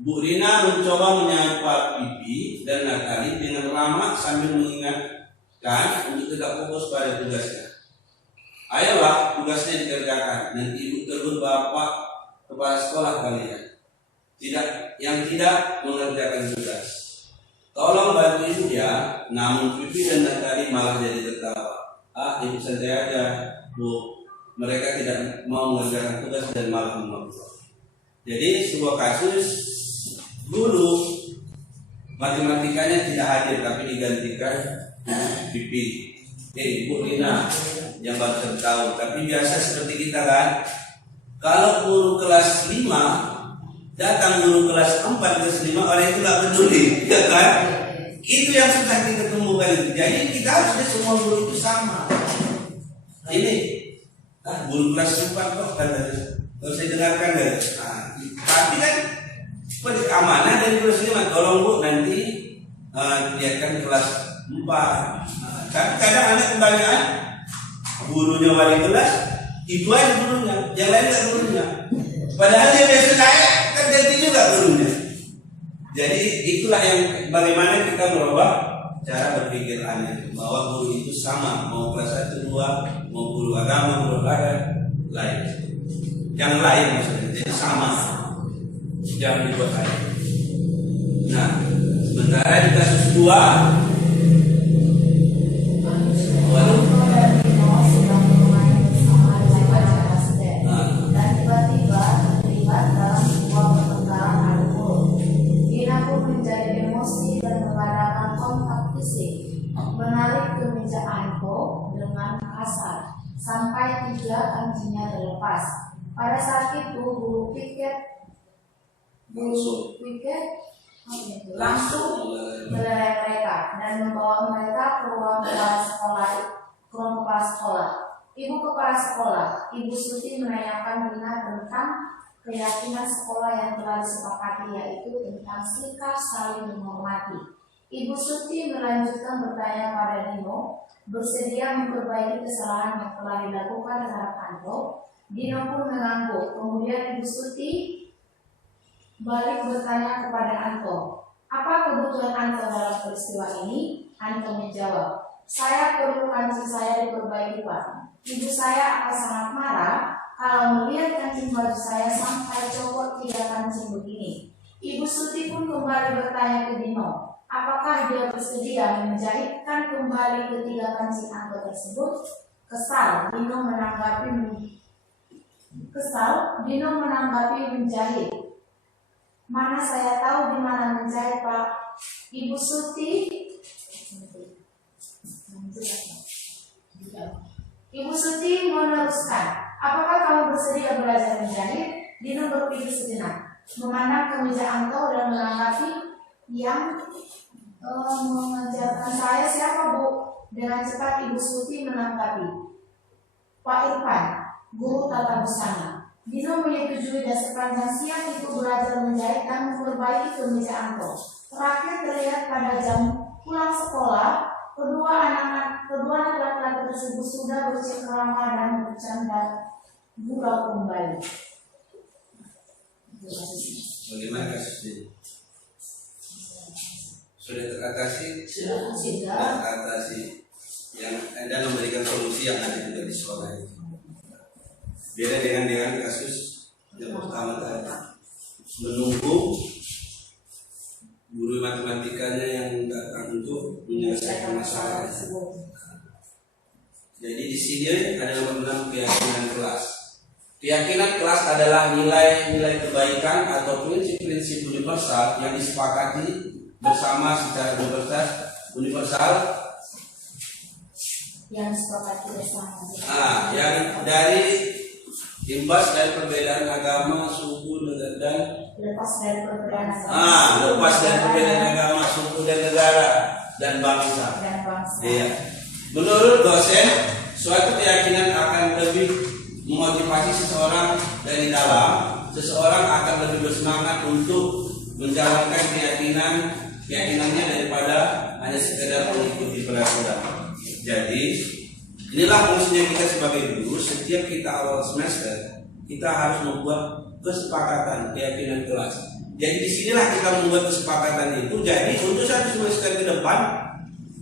Bu Rina mencoba menyapa Pipi dan Natali dengan lama sambil mengingatkan untuk tetap fokus pada tugasnya. Ayolah, tugasnya dikerjakan. Nanti ibu tegur bapak kepala sekolah kalian. Yang tidak mengerjakan tugas, tolong bantu ibu ya. Namun Pipi dan Natali malah jadi tertawa. Ibu santai aja, Bu. Mereka tidak mau mengerjakan tugas dan malah memotong. Jadi sebuah kasus guru matematikanya tidak hadir tapi digantikan Pipi. Bu Rina yang baru 1 tahun. Tapi biasa seperti kita kan, kalau guru kelas 5 datang guru kelas 4 kelas 5 orang itu nggak peduli, ya kan? Itu yang susah kita temukan itu. Jadi kita harusnya semua guru itu sama. Ini guru kelas 4 kok kan harus saya dengarkan kan? Tapi kan amanah dari kelas 5, tolong Bu nanti lihatkan kelas 4. Tapi kadang anak kebalikan, gurunya wali kelas, ibu aja gurunya, yang lain nggak gurunya. Padahal dia biasa naik, kan ganti juga gurunya. Jadi itulah yang bagaimana kita merubah cara berpikir anak, bahwa guru itu sama, mau kelas 1, 2, mau guru agama, guru olahraga, lain. Yang lain maksudnya, jadi sama. Jangan dibuat lain. Nah, sementara di kasus 2 dan tiba-tiba terlibat dalam sebuah pertengkaran adu mulut. Dina pun menjadi emosi dan mengadakan kontak fisik, menarik kemeja Anko dengan kasar sampai 3 kancingnya terlepas. Pada saat itu guru piket langsung melerai mereka dan membawa mereka ke ruang kepala sekolah. Ibu kepala sekolah, Ibu Suti menanyakan Dina tentang keyakinan sekolah yang telah disepakati, yaitu tentang sikap saling menghormati. Ibu Suti melanjutkan bertanya pada Dino, bersedia memperbaiki kesalahan yang telah dilakukan terhadap Anto. Dino pun mengangguk. Kemudian Ibu Suti balik bertanya kepada Anto, apa kebutuhan Anto dalam peristiwa ini? Anto menjawab, saya perlu kancing saya diperbaiki Pak. Ibu saya akan sangat marah kalau melihat kancing baju saya sampai copot 3 kancing begini. Ibu Suti pun kembali bertanya ke Dino, apakah dia bersedia menjahitkan kembali ke 3 kancing Anto tersebut? Kesal, Dino menanggapi menjahit. Mana saya tahu di mana menjahit Pak. Ibu Suti meneruskan, apakah kamu bersedia belajar menjahit? Dino berpikir sejenak, memandang kemeja Anto dan menanggapi, yang mengajarkan saya siapa Bu? Dengan cepat Ibu Suti menanggapi, Pak Irfan, guru tata busana. Dino menyetujui dan sepanjang siang itu belajar menjahit dan memperbaiki kemeja Anto. Terakhir terlihat pada jam pulang sekolah, kedua anak laki-laki tersebut sudah bercengkrama dan bercanda buka kembali. Bagaimana kasusnya? Sudah teratasi? Sudah. Teratasi. Yang Anda memberikan solusi yang ada juga di sekolah itu. Beda dengan kasus yang pertama tadi. Menunggu guru matematikanya yang datang untuk menyelesaikan masalah. Jadi di sini ada nomor 6 keyakinan kelas. Keyakinan kelas adalah nilai-nilai kebaikan atau prinsip-prinsip universal yang disepakati bersama secara universal. Yang sepakati bersama. Yang dari imbas dari perbedaan agama, suku, dan Lepas dari perbedaan agama. lepas dari perbedaan agama, suku dan negara dan bangsa. Iya. Menurut dosen, suatu keyakinan akan lebih memotivasi seseorang dari dalam. Seseorang akan lebih bersemangat untuk menjalankan keyakinannya daripada hanya sekedar mengikuti peraturan. Jadi inilah fungsinya kita sebagai guru. Setiap kita awal semester, kita harus membuat kesepakatan keyakinan kelas. Jadi disinilah kita membuat kesepakatan itu. Jadi untuk satu semester ke depan,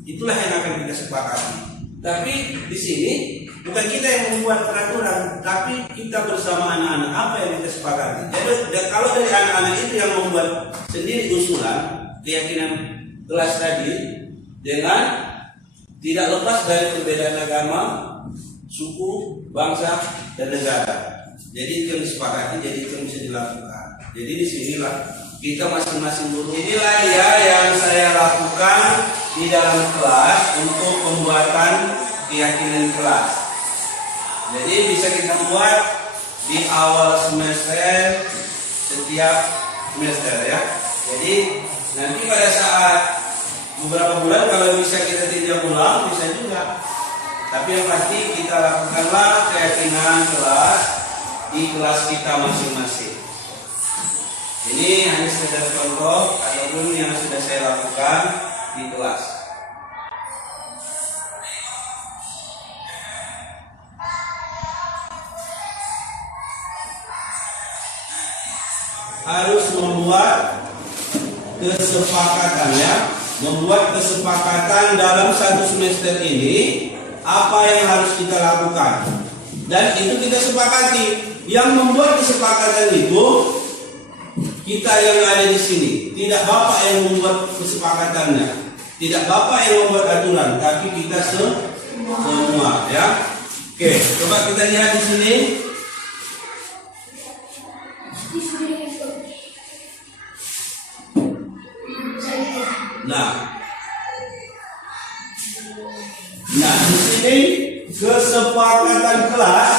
itulah yang akan kita sepakati. Tapi di sini bukan kita yang membuat peraturan, tapi kita bersama anak-anak apa yang kita sepakati. Jadi kalau dari anak-anak itu yang membuat sendiri usulan keyakinan kelas tadi dengan tidak lepas dari perbedaan agama, suku, bangsa, dan negara. Jadi itu yang disepakati, jadi itu yang bisa dilakukan. Jadi disinilah kita masing-masing guru. Inilah ya yang saya lakukan di dalam kelas untuk pembuatan keyakinan kelas. Jadi bisa kita buat di awal semester setiap semester ya. Jadi nanti pada saat beberapa bulan kalau bisa kita tidak ulang bisa juga. Tapi yang pasti kita lakukanlah keyakinan kelas di kelas kita masing-masing. Ini hanya sekedar contoh ataupun yang sudah saya lakukan di kelas. Harus membuat kesepakatan dalam satu semester ini apa yang harus kita lakukan, dan itu kita sepakati. Yang membuat kesepakatan itu kita yang ada di sini, tidak bapak yang membuat kesepakatannya, tidak bapak yang membuat aturan, tapi kita semua ya. Oke, coba kita lihat di sini. Nah di sini kesepakatan kelas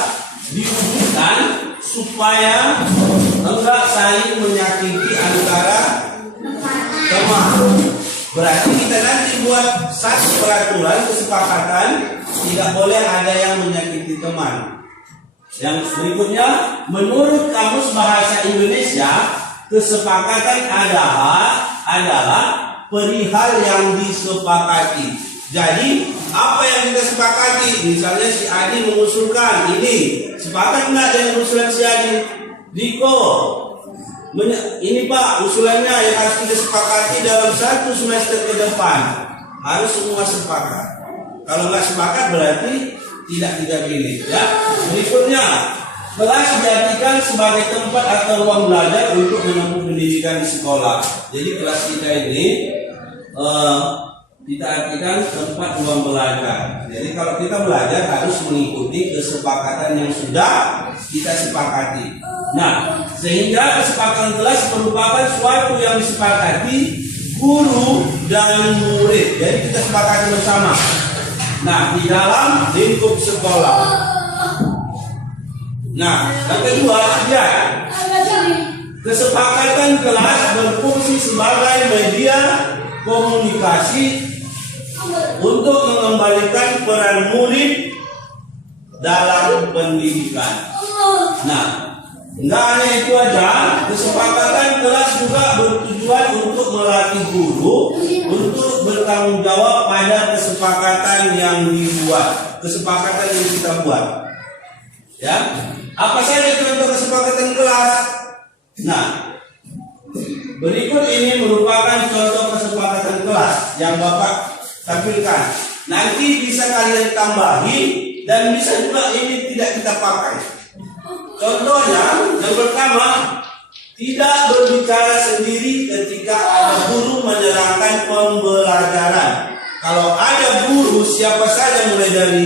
diwujudkan supaya enggak saling menyakiti antara teman. Berarti kita nanti buat satu peraturan kesepakatan tidak boleh ada yang menyakiti teman. Yang berikutnya, menurut Kamus Bahasa Indonesia, kesepakatan adalah perihal yang disepakati. Jadi apa yang kita sepakati? Misalnya si Adi mengusulkan ini, sepakat nggak dengan usulan si Adi? Diko, ini Pak usulannya yang harus kita sepakati dalam satu semester ke depan. Harus semua sepakat. Kalau nggak sepakat berarti tidak kita pilih. Ya. Berikutnya, kelas dijadikan sebagai tempat atau ruang belajar untuk menempuh pendidikan di sekolah. Jadi kelas kita ini kita artikan tempat ruang belajar. Jadi kalau kita belajar harus mengikuti kesepakatan yang sudah kita sepakati. Nah, sehingga kesepakatan kelas merupakan suatu yang disepakati guru dan murid. Jadi kita sepakati bersama. Nah, di dalam lingkup sekolah. Nah, yang kedua, kesepakatan kelas berfungsi sebagai media komunikasi untuk mengembalikan peran murid dalam pendidikan. Nah, enggak hanya itu aja, kesepakatan kelas juga bertujuan untuk melatih guru untuk bertanggung jawab pada kesepakatan yang dibuat, kesepakatan yang kita buat. Ya, Apa saja contoh kesepakatan kelas? Nah, berikut ini merupakan contoh kesepakatan kelas yang Bapak tampilkan. Nanti bisa kalian tambahi dan bisa juga ini tidak kita pakai. Contohnya, yang pertama, tidak berbicara sendiri ketika ada guru menerangkan pembelajaran. Kalau ada guru siapa saja mulai dari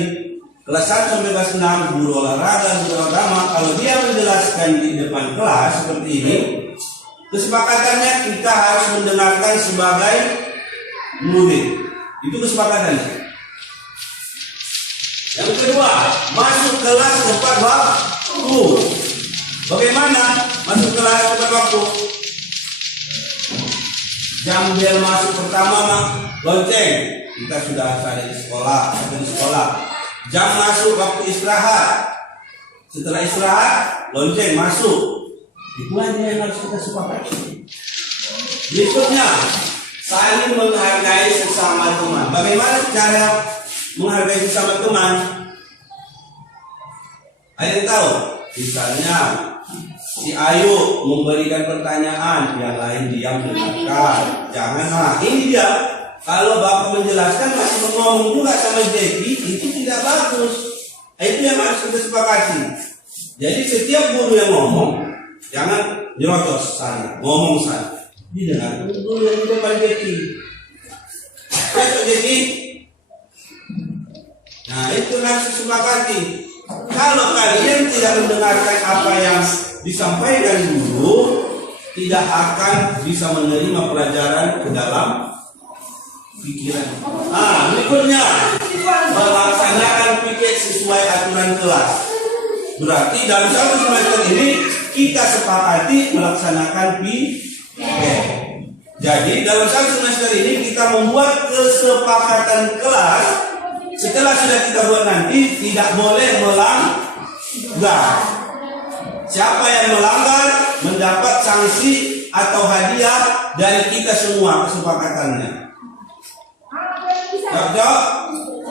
kelas 1 sampai kelas 6, guru olahraga, guru agama, kalau dia menjelaskan di depan kelas seperti ini, kesepakatannya kita harus mendengarkan sebagai murid. Itu kesepakatannya. Yang kedua, masuk kelas tepat waktu. Bagaimana masuk kelas tepat waktu? Jam bel masuk pertama lonceng. Kita sudah ada di sekolah, Jam masuk waktu istirahat. Setelah istirahat, lonceng masuk. Itu aja yang harus kita sepakati. Berikutnya, saling menghargai sesama teman. Bagaimana cara menghargai sesama teman? Ada yang tahu? Misalnya, si Ayu memberikan pertanyaan, yang lain diam dengarkan. Jangan, ini dia. Kalau Bapak menjelaskan masih ngomong juga sama Jeki, itu tidak bagus. Itu yang harus kita sepakati. Jadi setiap guru yang ngomong, jangan nyerocos sana, ngomong sana. Didengar guru yang di depan Jeki. Cocok Jeki? Nah, itu harus disepakati. Kalau kalian tidak mendengarkan apa yang disampaikan guru, tidak akan bisa menerima pelajaran ke dalam pikiran. Berikutnya, melaksanakan piket sesuai aturan kelas. Berarti dalam satu semester ini kita sepakati melaksanakan piket. Jadi dalam satu semester ini kita membuat kesepakatan kelas. Setelah sudah kita buat nanti tidak boleh melanggar. Siapa yang melanggar mendapat sanksi atau hadiah dari kita semua kesepakatannya.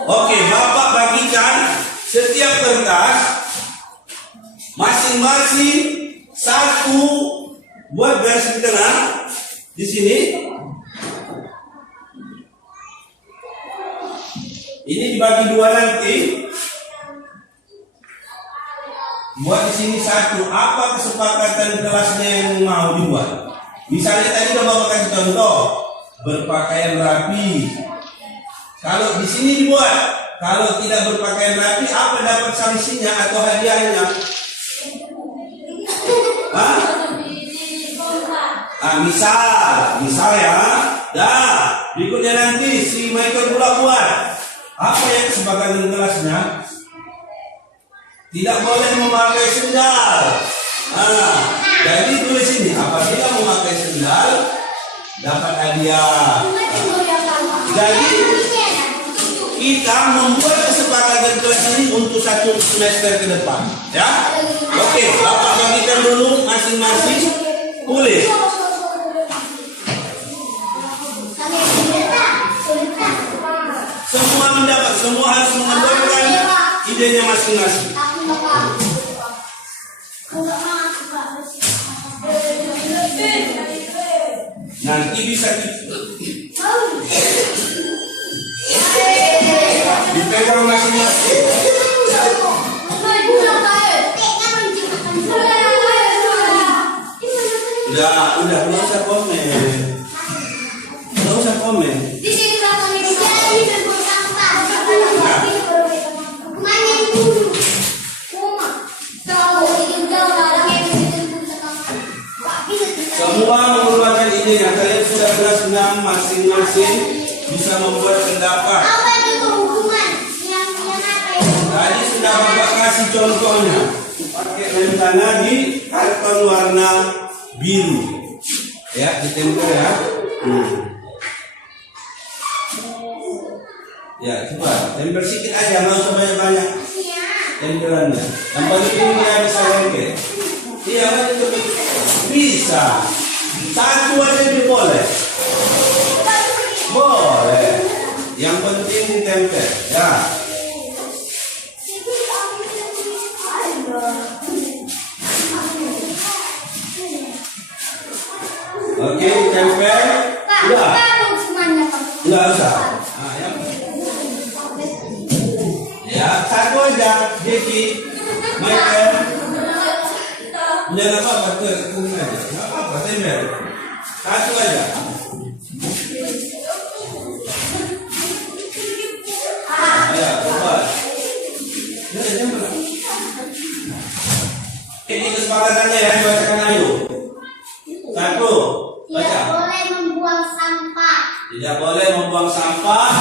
Oke, Bapak bagikan setiap kertas masing-masing satu buat garis di tengah di sini. Ini dibagi dua nanti. Buat di sini satu. Apa kesepakatan kelasnya yang mau dibuat? Misalnya tadi Bapak kasih contoh berpakaian rapi. Kalau di sini dibuat, kalau tidak berpakaian rapi, apa dapat sanksinya atau hadiahnya? Misal ya. Dah, berikutnya nanti si Michael pula buat. Apa yang kesepakatan kelasnya? Tidak boleh memakai sendal. Jadi tulis ini, apabila memakai sendal dapat hadiah. Jadi kita membuat kesepakatan kelas ini untuk satu semester ke depan, ya. Oke, Bapak bagikan dulu masing-masing tulis. Semua mendapat, semua harus mengeluarkan idenya masing-masing. Nanti bisa dipegang masing-masing. Udah, nggak usah komen. Nggak usah komen. Semua mengeluarkan idenya. Kalian sudah kelas 6 masing-masing bisa membuat pendapat. Tadi sudah Bapak kasih contohnya. Pakai rem tangan di karton warna biru. Ya, ditempel ya. Ya, coba tempel sedikit aja, nggak usah banyak-banyak tempelannya. Yang paling tinggi dia bisa lengket. Iya, bisa. Satu aja dia boleh. Boleh. Yang penting ditempel. Ya. Oke, tempel. Udah. semuanya, Pak. Enggak usah. Nah, ya, satu aja. Jeki, Michael. Jangan apa-apa, tepung aja. Enggak apa-apa, tempel. Satu aja. Ayo, coba. Ini kesepakatannya ya, bacakan ayo. Satu, Tidak baca. boleh membuang sampah Tidak boleh membuang sampah.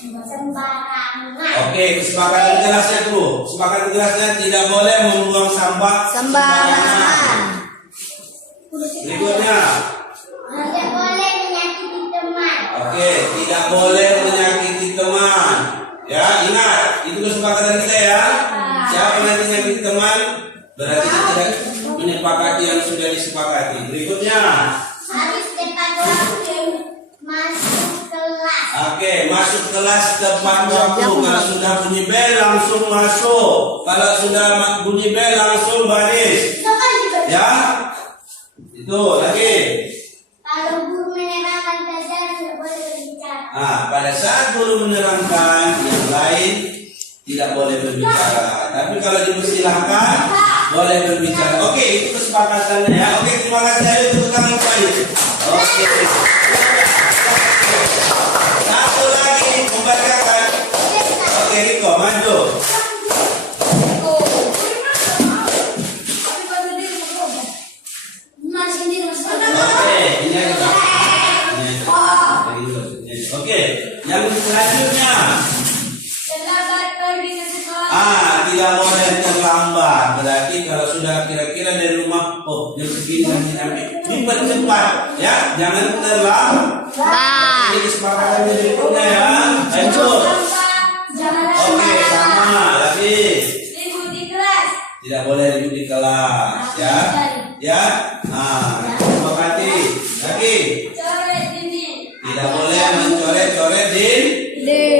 sembarangan. Oke, kesepakatan jelasnya dulu. Kesepakatan jelasnya tidak boleh membuang sampah sembarangan. Berikutnya. Tidak boleh menyakiti teman. Oke, tidak boleh menyakiti teman. Ya, ingat, itu kesepakatan kita ya. Siapa nanti menyakiti teman, berarti kita tidak menyepakati yang sudah disepakati. Berikutnya. Harus tepat waktu masuk kelas. Oke, masuk kelas tepat waktu. Kalau sudah bunyi bel langsung masuk. Kalau sudah bunyi bel langsung baris. Ya, itu lagi. Kalau guru menerangkan pelajaran tidak boleh berbicara. Nah, pada saat guru menerangkan, yang lain tidak boleh berbicara. Tapi kalau dipersilahkan, boleh berbicara. Oke, itu kesepakatannya ya. Oke, terima kasih. Ayo tepuk tangan baik. Oke. Satu lagi membacakan. Oke, Riko, maju. Oke, ini aja. Oke, yang selanjutnya. Terlambat pergi ke sekolah. Tidak boleh terlambat. Berarti kalau sudah kira-kira dari rumah, oh jam segini nanti sampai, dipercepat, ya, jangan terlambat. Ini kesepakatan berikutnya ya. Lanjut. Oke, sama lagi. Ribut di kelas. Tidak boleh ribut di kelas, ya. Ya. Nah, sepakati. Lagi. Coret dinding. Tidak boleh mencoret-coret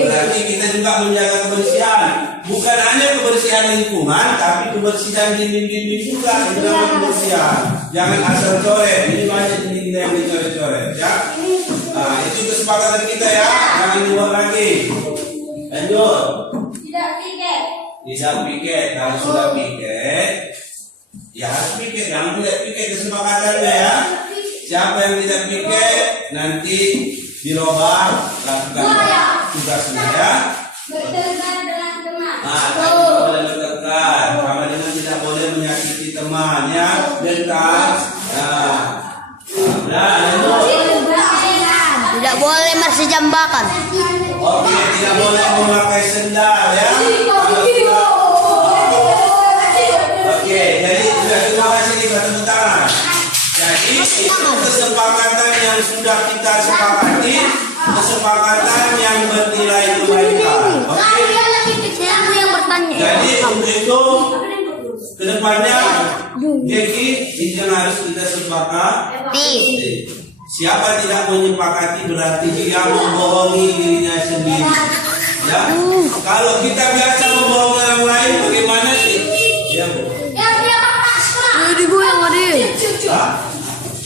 berarti kita juga menjaga kebersihan. Bukan hanya kebersihan lingkungan, tapi kebersihan dinding-dinding juga menjaga kebersihan. Jangan asal coret. Ini banyak dinding kita yang dicoret-coret, ya. Nah, itu kesepakatan kita ya. Jangan dibuat lagi. Lanjut. Tidak piket. Tidak piket. Kalau sudah piket, ya harus piket. Jangan tidak piket, kesepakatannya ya. Siapa yang tidak piket nanti dirobat, lakukan tugasnya ya. Bertengkar dengan teman. Tidak boleh bertengkar, sama dengan tidak boleh menyakiti teman ya. Bentar. Tidak boleh bersejambakan. Oke, tidak boleh memakai sendal ya. Oke, jadi sudah terima kasih nih tepuk tangan. Jadi itu kesepakatan yang sudah kita sepakati, kesepakatan yang bernilai kebaikan. Oke. Saya yang bertanya. Jadi untuk itu kedepannya Jeki ini yang harus kita sepakati. Siapa tidak menyepakati berarti dia membohongi dirinya sendiri. Ya. Kalau kita biasa membohongi orang lain, bagaimana sih? Ya, Bu. Jadi gue yang ada. Hah?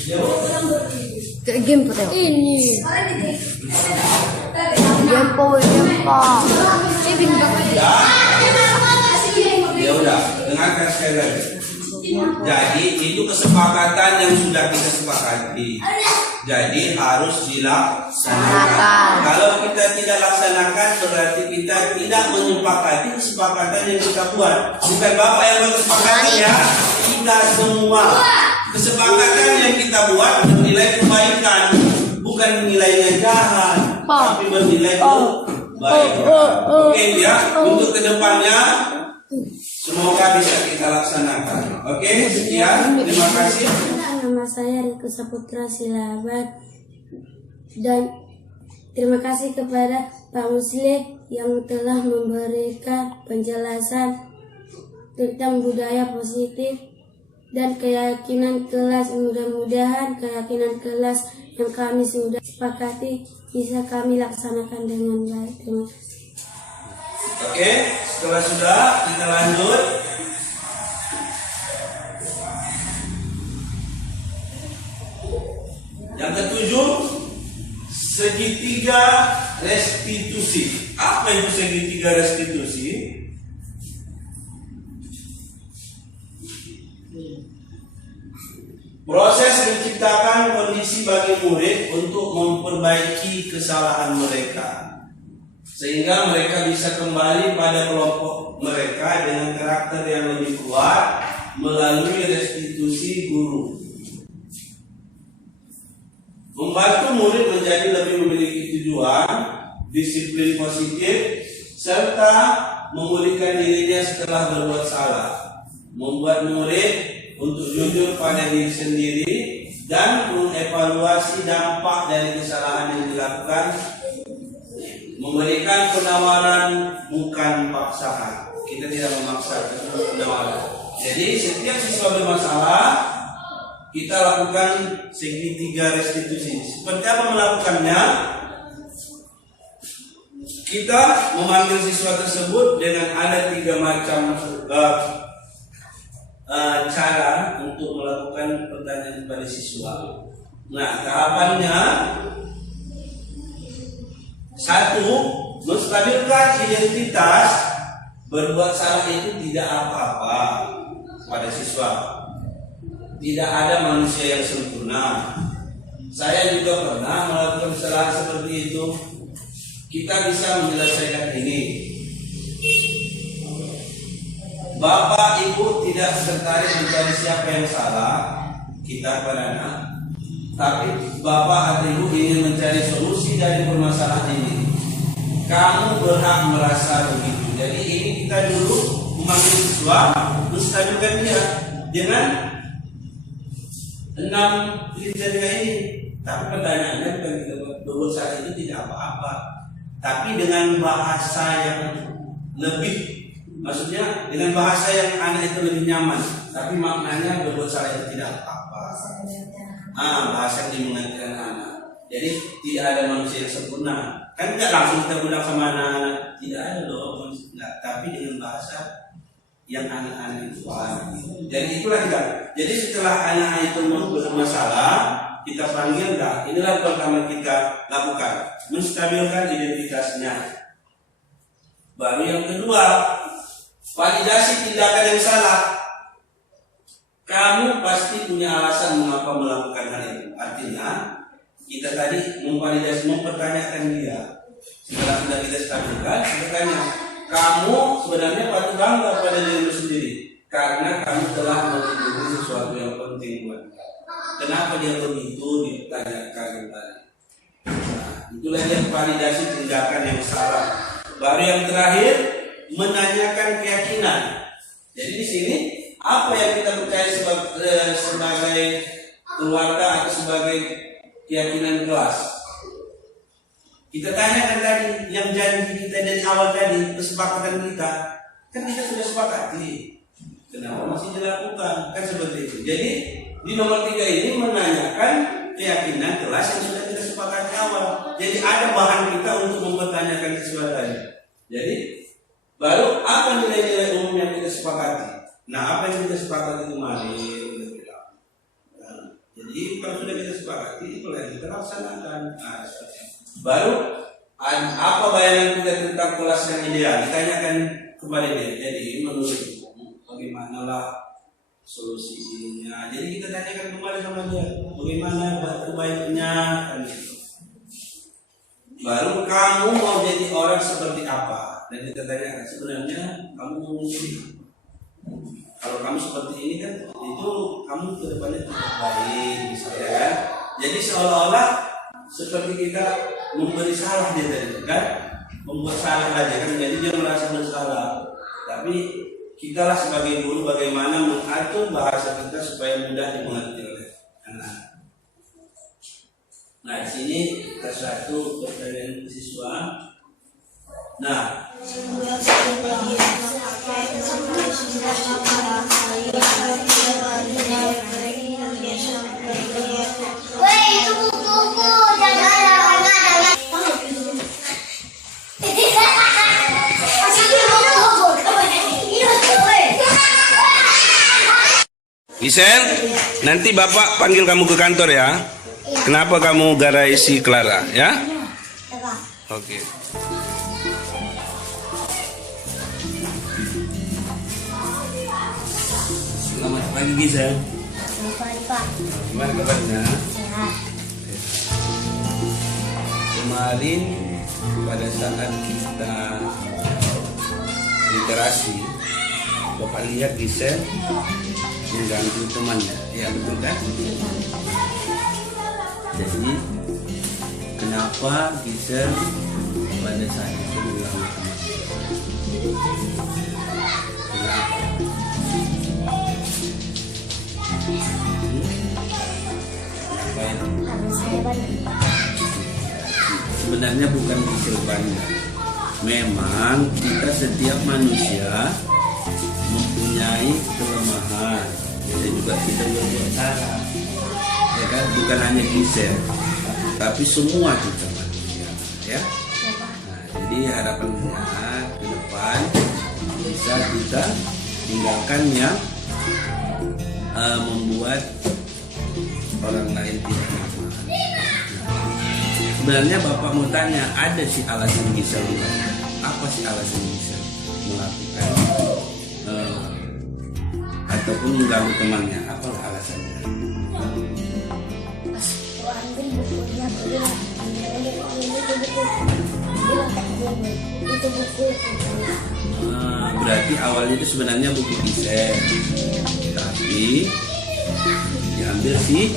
Ya, Bu. Kayak game petel. Ini. Gempo. Ya udah, dengarkan sekali lagi. Jadi itu kesepakatan yang sudah kita sepakati. Jadi harus dilaksanakan. Kalau kita tidak laksanakan berarti kita tidak menyepakati kesepakatan yang kita buat. Bukan Bapak yang bersepakati ya, kita semua. Kesepakatan yang kita buat bernilai kebaikan, bukan nilainya jahat, tapi bernilai kebaikan. Oke ya, untuk kedepannya semoga bisa kita laksanakan. Oke, sekian. Terima kasih. Nama saya Riko Saputra Silabat dan terima kasih kepada Pak Musli yang telah memberikan penjelasan tentang budaya positif dan keyakinan kelas. Mudah-mudahan keyakinan kelas yang kami sudah sepakati bisa kami laksanakan dengan baik. Terima kasih. Oke, setelah sudah kita lanjut. Yang ketujuh, segitiga restitusi. Apa itu segitiga restitusi? Proses menciptakan kondisi bagi murid untuk memperbaiki kesalahan mereka, sehingga mereka bisa kembali pada kelompok mereka dengan karakter yang lebih kuat melalui restitusi guru. Membantu murid menjadi lebih memiliki tujuan, disiplin positif, serta memulihkan dirinya setelah berbuat salah. Membuat murid untuk jujur pada diri sendiri dan mengevaluasi dampak dari kesalahan yang dilakukan. Memberikan penawaran bukan paksaan. Kita tidak memaksa, penawaran. Jadi setiap siswa bermasalah, kita lakukan segitiga restitusi. Seperti apa melakukannya? Kita memanggil siswa tersebut dengan ada 3 macam cara untuk melakukan pertanyaan kepada siswa. Nah, tahapannya: 1. Menstabilkan identitas. Berbuat salah itu tidak apa-apa pada siswa. Tidak ada manusia yang sempurna. Saya juga pernah melakukan kesalahan seperti itu. Kita bisa menyelesaikan ini. Bapak Ibu tidak tertarik mencari siapa yang salah, kita pada anak, tapi Bapak atau Ibu ingin mencari solusi dari permasalahan ini. Kamu berhak merasa begitu. Jadi ini kita dulu memanggil siswa, menstabilkan dia dengan 6 kriteria ini. Tapi pertanyaannya bukan kita berbuat salah itu tidak apa-apa, tapi dengan bahasa yang lebih. Maksudnya dengan bahasa yang anak itu lebih nyaman, tapi maknanya berbuat salah itu tidak apa-apa. Bahasa yang dimengerti anak. Jadi tidak ada manusia yang sempurna. Kan tidak langsung kita bilang sama anak, tidak ada loh, tapi dengan bahasa yang anak-anak itu paham. Jadi itulah kita. Jadi setelah anak itu bermasalah, kita panggil, inilah pertama kita lakukan, menstabilkan identitasnya. Baru yang kedua, validasi tindakan yang salah. Kamu pasti punya alasan mengapa melakukan hal itu. Artinya kita tadi mempertanyakan dia. Setelah sudah kita stabilkan, kita tanya, kamu sebenarnya patut bangga pada dirimu sendiri karena kamu telah memenuhi sesuatu yang penting buat kamu. Kenapa dia begitu, ditanyakan kembali. Itulah yang validasi tindakan yang salah. Baru yang terakhir, menanyakan keyakinan. Jadi di sini apa yang kita percaya sebagai keluarga atau sebagai keyakinan kelas. Kita tanyakan tadi yang janji kita dari awal tadi, kesepakatan kita, kan kita sudah sepakati. Kenapa masih dilakukan? Kan seperti itu. Jadi di nomor 3 ini menanyakan keyakinan kelas yang sudah kita sepakati awal. Jadi ada bahan kita untuk mempertanyakan sesuatu. Jadi baru apa nilai-nilai umum yang kita sepakati? Nah, apa yang kita sepakati kemarin? Jadi kalau sudah kita sepakati, itu yang kita laksanakan. Baru apa bayangan kita tentang kelas yang ideal? Ditanyakan kepada dia. Jadi menurut bagaimanalah solusinya? Jadi kita tanyakan kembali sama dia, bagaimana terbaiknya, kan gitu. Baru kamu mau jadi orang seperti apa? Dan kita tanyakan sebenarnya kamu mau menjadi. Kalau kamu seperti ini kan, itu kamu kedepannya tidak baik, misalnya kan. Jadi seolah-olah seperti kita memberi salah dia tadi kan, membuat salah aja kan, jadi dia merasa bersalah. Tapi kita lah sebagai guru bagaimana mengatur bahasa kita supaya mudah dimengerti oleh anak. Nah, di sini kita satu pertanyaan siswa. Nah, Gisel, nanti Bapak panggil kamu ke kantor ya. Kenapa kamu garai si Clara, ya? Oke. Selamat pagi Gisel. Gimana kabarnya? Kemarin pada saat kita literasi, Bapak lihat Gisel mengganggu temannya, ya betul kan? Jadi kenapa Gisel pada saat itu mengganggu temannya? Kenapa? Sebenarnya bukan Gisel bandel. Memang kita setiap manusia mempunyai kelemahan. Kita juga buat salah, ya kan? Bukan hanya Gisel, tapi semua kita manusia, ya. Nah, jadi harapannya ke depan bisa kita tinggalkan yang membuat orang lain tidak nyaman. Sebenarnya Bapak mau tanya, ada sih alasan Gisel melakukan. Apa sih alasan Gisel melakukan ataupun mengganggu temannya? Apa alasannya? Pas ambil bukunya, itu buku. Berarti awalnya itu sebenarnya buku Gisel, tapi diambil si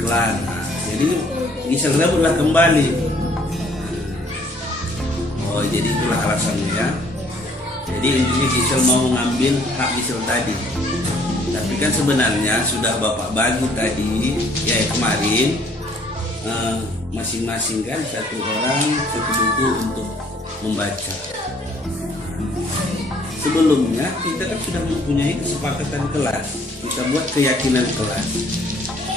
Clara. Jadi Gisel rebutlah kembali. Oh, jadi itulah alasannya ya. Jadi intinya Gisel mau ngambil hak Gisel tadi. Tapi kan sebenarnya sudah Bapak bagi tadi, ya kemarin masing-masing kan satu orang satu buku untuk membaca. Sebelumnya kita kan sudah mempunyai kesepakatan kelas. Kita buat keyakinan kelas.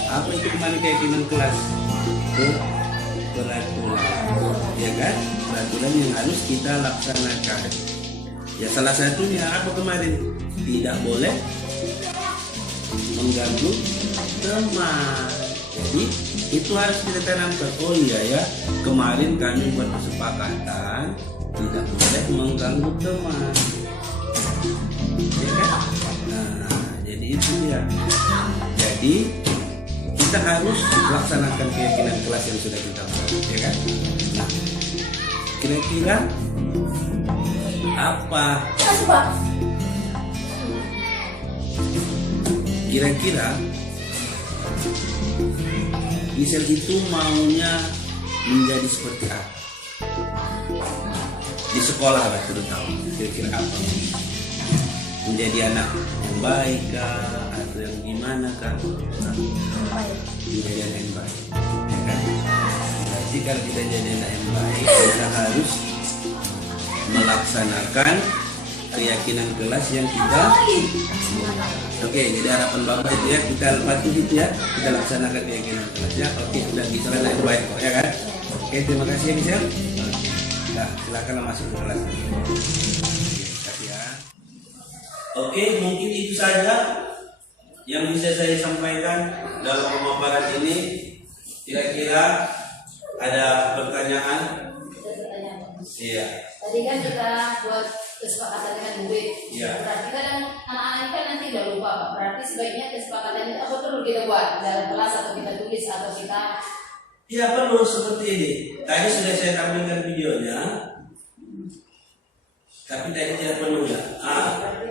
Apa itu kemarin keyakinan kelas? Peraturan, ya kan? Peraturan yang harus kita laksanakan. Ya salah satunya apa kemarin? Tidak boleh mengganggu teman. Jadi itu harus kita tanamkan. Oh iya ya, kemarin kami buat kesepakatan tidak boleh mengganggu teman. Ya kan? Nah, jadi itu ya. Jadi kita harus laksanakan keyakinan kelas yang sudah kita buat, ya kan? Nah, kira-kira apa? Kira-kira Gisel itu maunya menjadi seperti apa? Di sekolah lah terutama. Kira-kira apa? Menjadi anak yang baik kah? Atau yang gimana kah? Menjadi anak yang baik, ya kan? Berarti kalau kita jadi anak yang baik, kita harus melaksanakan keyakinan kelas yang kita. Oke, jadi harapan Bapak itu ya, kita patuhi itu ya, kita laksanakan keyakinan kelas ya. Oke, udah bisa anak yang baik kok, ya kan? Oke, terima kasih ya Gisel. Nah, silakan masuk ke kelas. Oke, terima kasih ya. Oke, mungkin itu saja yang bisa saya sampaikan dalam pemaparan ini. Kira-kira ada pertanyaan? Iya. Tadi kan kita buat kesepakatan dengan Bu. Iya. Berarti kan anak-anak kan nanti udah lupa Pak. Berarti sebaiknya kesepakatan itu apa perlu kita buat dalam kelas atau kita tulis atau kita? Iya perlu seperti ini. Tadi sudah saya tampilkan videonya, tapi tadi tidak penuh ya.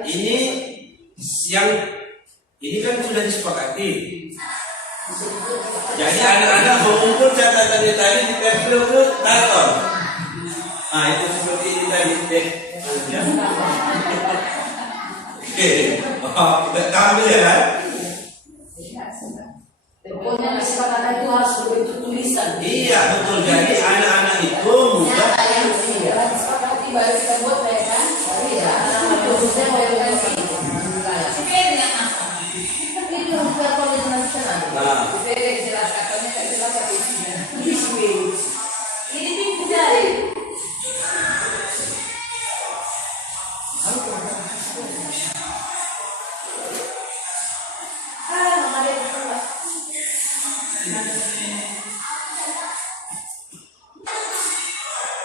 Ini yang ini kan sudah disepakati. Jadi anak-anak mengumpul catatannya tadi ditempel ke karton. Itu seperti ini tadi. Ya. Oke, kita tampil ya kan? Pokoknya kesepakatan itu harus berbentuk tulisan. Iya betul. Jadi anak-anak itu mudah. Kesepakati baru kita buat ya kan? Iya. Khususnya baru kasih. Itu bukan komitmen nasional. Jelas katanya tak jelas apa isinya. Ini pintu jari.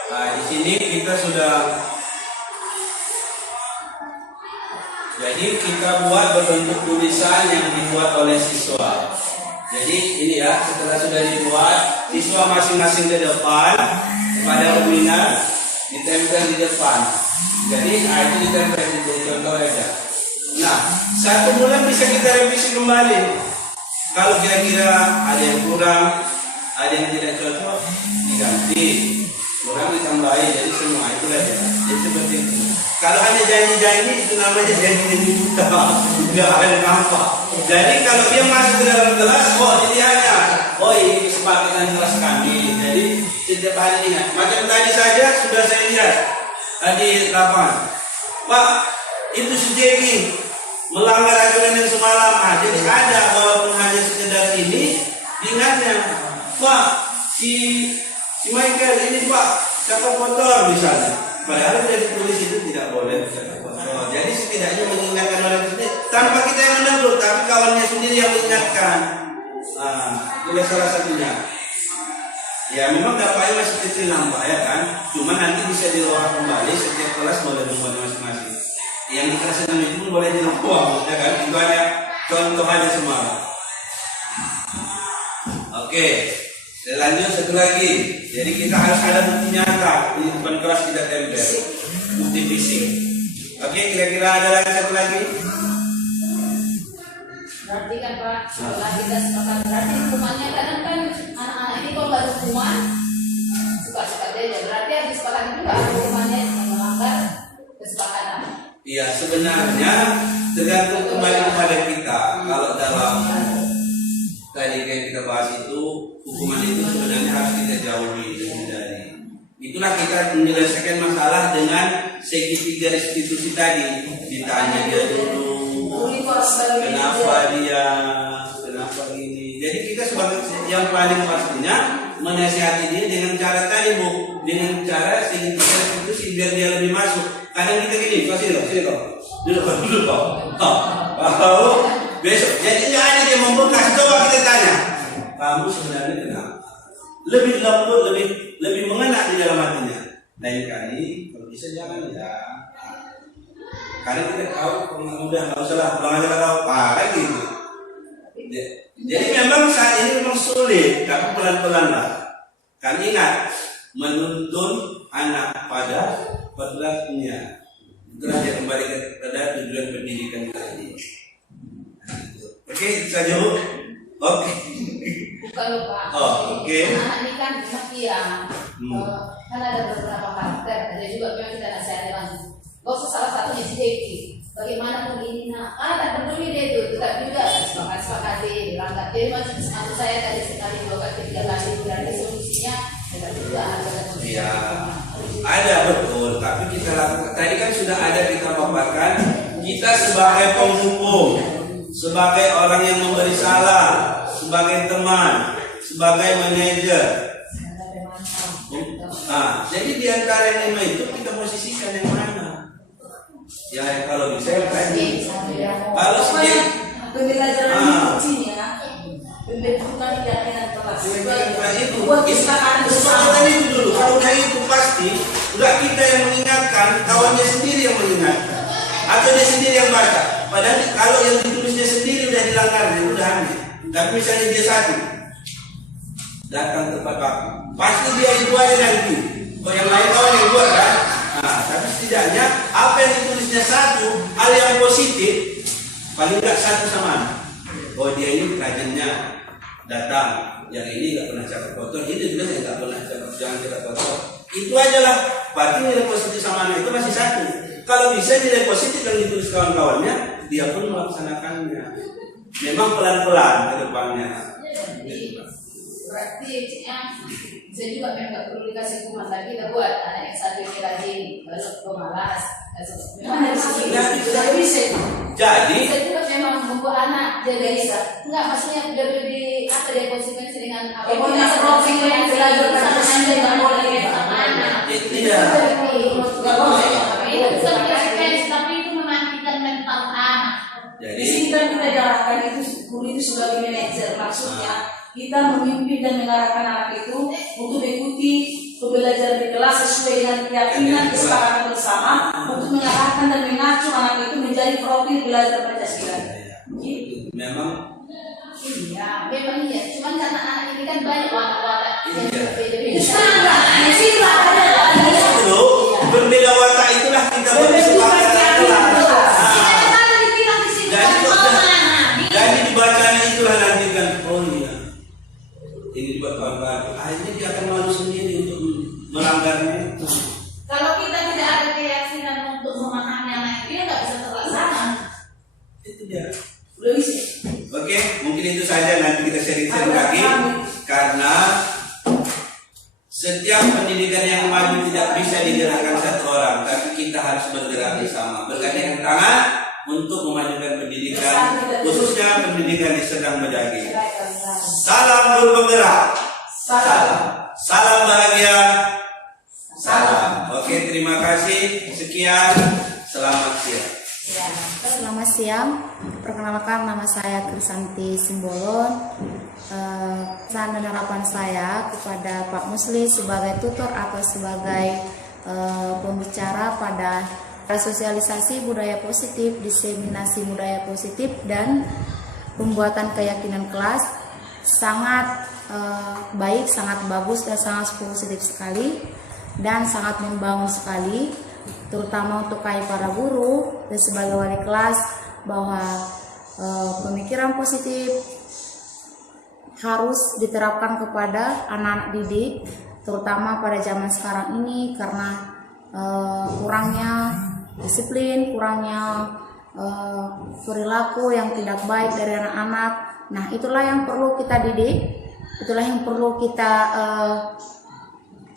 Nah, di sini kita sudah, jadi kita buat berbentuk tulisan yang dibuat oleh siswa. Jadi ini ya, setelah sudah dibuat, siswa masing-masing ke depan pada webinar ditempel di depan. Jadi itu ditempel di contoh aja. Nah, 1 bulan bisa kita revisi kembali. Kalau kira-kira ada yang kurang, ada yang tidak cocok, diganti. Kurang ditambahin, jadi semua itu aja. Jadi seperti itu. Kalau hanya janji-janji itu namanya janji-janji buta, nggak ada nampak. Jadi kalau dia masuk ke dalam kelas, dilihatnya, ini kesepakatan kelas kami. Jadi setiap hari ingat. Macam tadi saja sudah saya lihat di lapangan. Pak, itu si Jeki melanggar aturan yang semalam. Jadi ada walaupun hanya sekedar ini, diingatnya, Pak, si Michael ini Pak, cakap kotor misalnya. Padahal sudah ditulis itu tidak boleh cakap kotor. Jadi setidaknya mengingatkan orang sendiri tanpa kita yang menegur, tapi kawannya sendiri yang mengingatkan. Itu salah satunya. Ya memang dampaknya masih kecil nampak ya kan. Cuma nanti bisa diluar kembali, setiap kelas boleh membuat masing-masing. Yang di kelas 6 itu boleh diluar, ya kan. Itu hanya contoh aja semalam. Oke. Lanjut satu lagi. Jadi kita harus ada bukti nyata di depan kelas kita tempel. Bukti fisik. Oke, kira-kira ada lagi satu lagi? Berarti kan Pak, setelah kita sepakat, berarti hukumannya kadang kan anak-anak ini kalau nggak ada hukuman suka-suka aja. Berarti harus disepakati juga hukumannya yang melanggar kesepakatan. Iya, sebenarnya tergantung kembali kepada kita. Kalau dalam tadi kayak kita bahas itu, hukuman itu sebenarnya harus kita jauhi dan hindari. Itulah kita menyelesaikan masalah dengan segitiga restitusi tadi. Ditanya dia dulu, kenapa ini. Jadi kita sebagai yang paling pastinya menasihati dia dengan cara tadi Bu, dengan cara segitiga restitusi biar dia lebih masuk. Kadang kita gini, sini kok, dulu kok. Besok, jadi nggak ada dia membekas. Coba kita tanya, kamu sebenarnya kenapa? Lebih lembut, lebih mengena di dalam hatinya. Lain kali, kalau bisa jangan ya. Karena kita tahu, udah nggak usah lah, pulang aja tahu, kayak gitu. Jadi memang saat ini memang sulit, tapi pelan-pelan lah. Kan ingat, menuntun anak pada pedagangnya. Itulah dia kembali kepada tujuan pendidikan tadi. Oke, saja Bu. Oke. Bukan lupa. Oke. Anak ini kan yang kan ada beberapa karakter. Ada juga yang kita nasihati langsung. Gak usah salah satunya si Deki. Bagaimana pun ini tak peduli dia itu. Tetap juga sepakati dilanggar. Jadi maksud saya tadi sekali 2 kali 3 kali berarti solusinya tetap juga ada. Iya. Ada betul. Tapi kita lakukan. Tadi kan sudah ada kita paparkan. Kita sebagai penghukum, sebagai orang yang memberi salah, sebagai teman, sebagai manajer. Jadi di antara yang 5 itu kita posisikan yang mana? Ya kalau bisa yang tadi. Kalau sedikit Pembelajaran kuncinya pembentukan keyakinan kelas. itu kesepakatan itu dulu. Kalau udah itu pasti, udah kita yang mengingatkan, kawannya sendiri yang mengingatkan, atau dia sendiri yang baca. Padahal kalau yang ditulisnya sendiri udah dilanggar, dia udah ambil. Tapi misalnya dia satu datang tepat waktu, pasti dia itu aja nanti. Kalau yang lain kawan yang buat kan. Tapi setidaknya apa yang ditulisnya satu, hal yang positif, paling nggak satu sama. Dia ini rajinnya datang, yang ini nggak pernah cakap kotor, ini juga saya nggak pernah jangan cakap kotor. Itu aja lah. Berarti nilai positif sama itu masih satu. Kalau bisa nilai positif yang ditulis kawan-kawannya, dia pun melaksanakannya. Memang pelan-pelan ke depannya. Berarti bisa juga memang nggak perlu dikasih hukuman lagi. Kita buat anak yang satu ini rajin, baru malas. Sudah bisa. Jadi bisa juga memang membuat anak jadi bisa. Enggak, maksudnya udah lebih apa dia konsekuensi dengan apa? Pokoknya closing yang belajar sama anda nggak boleh sama anak. tidak. Itu konsekuensi, tapi itu mematikan mental anak. Di sini kan kita jalankan itu guru itu sebagai manajer, maksudnya kita memimpin dan mengarahkan anak itu untuk mengikuti pembelajaran di kelas sesuai dengan keyakinan kesepakatan bersama untuk mengarahkan dan mengacu anak itu menjadi profil belajar Pancasila. Memang Iya, memang iya. Cuman karena anak ini kan banyak watak-watak yang berbeda-beda. itu berbeda watak itulah kita bersepakatan kelas. Jadi dibacanya itulah nanti kan, oh iya, ini dibuat kawan-kawan. Akhirnya dia akan malu sendiri untuk melanggarnya itu. Kalau kita tidak ada keyakinan untuk memahami anak itu, ya nggak bisa terlaksana. Itu dia. Udah bisa. Oke, mungkin itu saja, nanti kita sharing-sharing lagi. Karena setiap pendidikan yang maju tidak bisa digerakkan satu orang, tapi kita harus bergerak bersama, bergandengan tangan untuk memajukan pendidikan, khususnya pendidikan di Serdang Bejagi. Salam guru penggerak. Salam bahagia. Salam. Oke, terima kasih. Sekian. Selamat siang. Ya, selamat siang. Perkenalkan, nama saya Krisanti Simbolon. Pesan dan harapan saya kepada Pak Musli sebagai tutor atau sebagai pembicara pada sosialisasi budaya positif, diseminasi budaya positif, dan pembuatan keyakinan kelas sangat baik, sangat bagus, dan sangat positif sekali, dan sangat membangun sekali, terutama untuk kami para guru dan sebagai wali kelas, bahwa pemikiran positif harus diterapkan kepada anak-anak didik, terutama pada zaman sekarang ini, karena kurangnya disiplin, kurangnya perilaku yang tidak baik dari anak-anak. Nah, itulah yang perlu kita didik, itulah yang perlu kita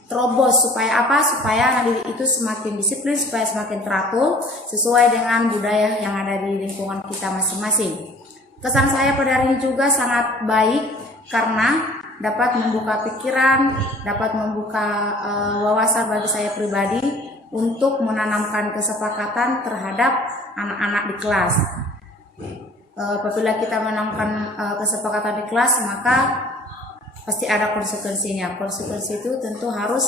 terobos, supaya apa? Supaya anak didik itu semakin disiplin, supaya semakin teratur sesuai dengan budaya yang ada di lingkungan kita masing-masing. Kesan saya pada hari ini juga sangat baik karena dapat membuka pikiran, dapat membuka wawasan bagi saya pribadi untuk menanamkan kesepakatan terhadap anak-anak di kelas. Apabila kita menanamkan kesepakatan di kelas, maka pasti ada konsekuensinya. Konsekuensi itu tentu harus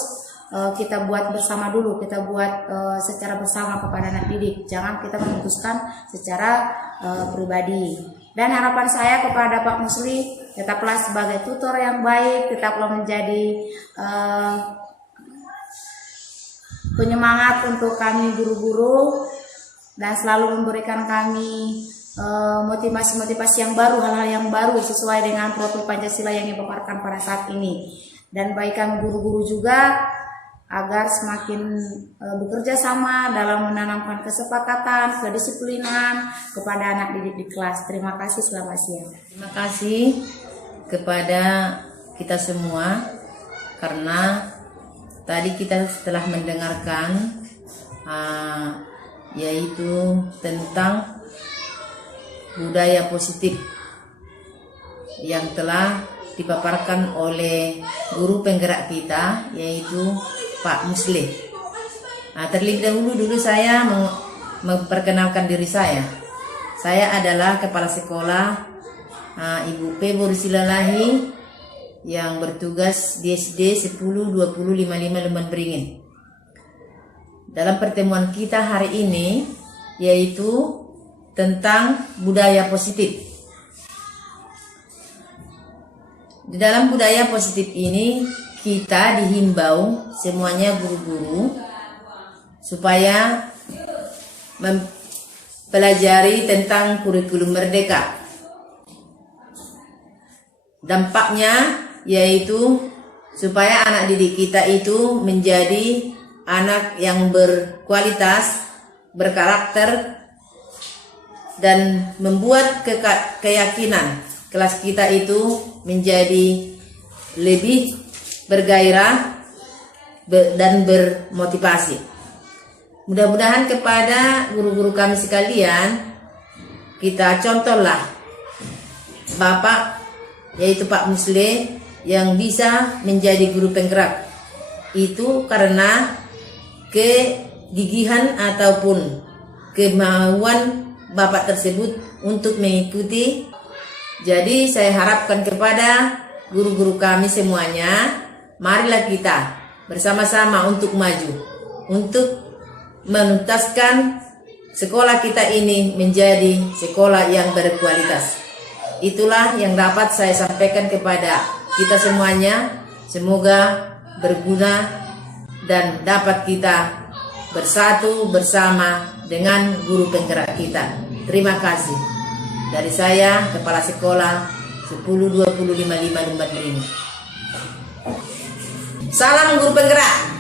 kita buat bersama dulu, kita buat secara bersama kepada anak didik. Jangan kita memutuskan secara pribadi. Dan harapan saya kepada Pak Musli, tetaplah sebagai tutor yang baik, tetaplah menjadi penyemangat untuk kami guru-guru, dan selalu memberikan kami motivasi-motivasi yang baru, hal-hal yang baru sesuai dengan profil Pancasila yang dipaparkan pada saat ini. Dan baik kami guru-guru juga agar semakin bekerja sama dalam menanamkan kesepakatan, kedisiplinan kepada anak didik di kelas. Terima kasih, selamat siang. Terima kasih kepada kita semua, karena tadi kita telah mendengarkan yaitu tentang budaya positif yang telah dipaparkan oleh guru penggerak kita, yaitu Pak Musli. Terlebih dahulu saya memperkenalkan diri saya. Saya adalah kepala sekolah Ibu P. Borusilalahi yang bertugas di SD 10-20-55 Lemban Beringin. Dalam pertemuan kita hari ini yaitu tentang budaya positif. Di dalam budaya positif ini kita dihimbau semuanya guru-guru supaya mempelajari tentang kurikulum merdeka. Dampaknya yaitu supaya anak didik kita itu menjadi anak yang berkualitas, berkarakter, dan membuat keyakinan kelas kita itu menjadi lebih bergairah dan bermotivasi. Mudah-mudahan kepada guru-guru kami sekalian, kita contohlah Bapak, yaitu Pak Musli, yang bisa menjadi guru penggerak. Itu karena kegigihan ataupun kemauan Bapak tersebut untuk mengikuti Jadi saya harapkan kepada guru-guru kami semuanya, marilah kita bersama-sama untuk maju, untuk menuntaskan sekolah kita ini menjadi sekolah yang berkualitas. Itulah yang dapat saya sampaikan kepada kita semuanya. Semoga berguna dan dapat kita bersatu bersama dengan guru penggerak kita. Terima kasih. Dari saya, Kepala Sekolah 10.2055 Lumban Beringin. Salam guru penggerak.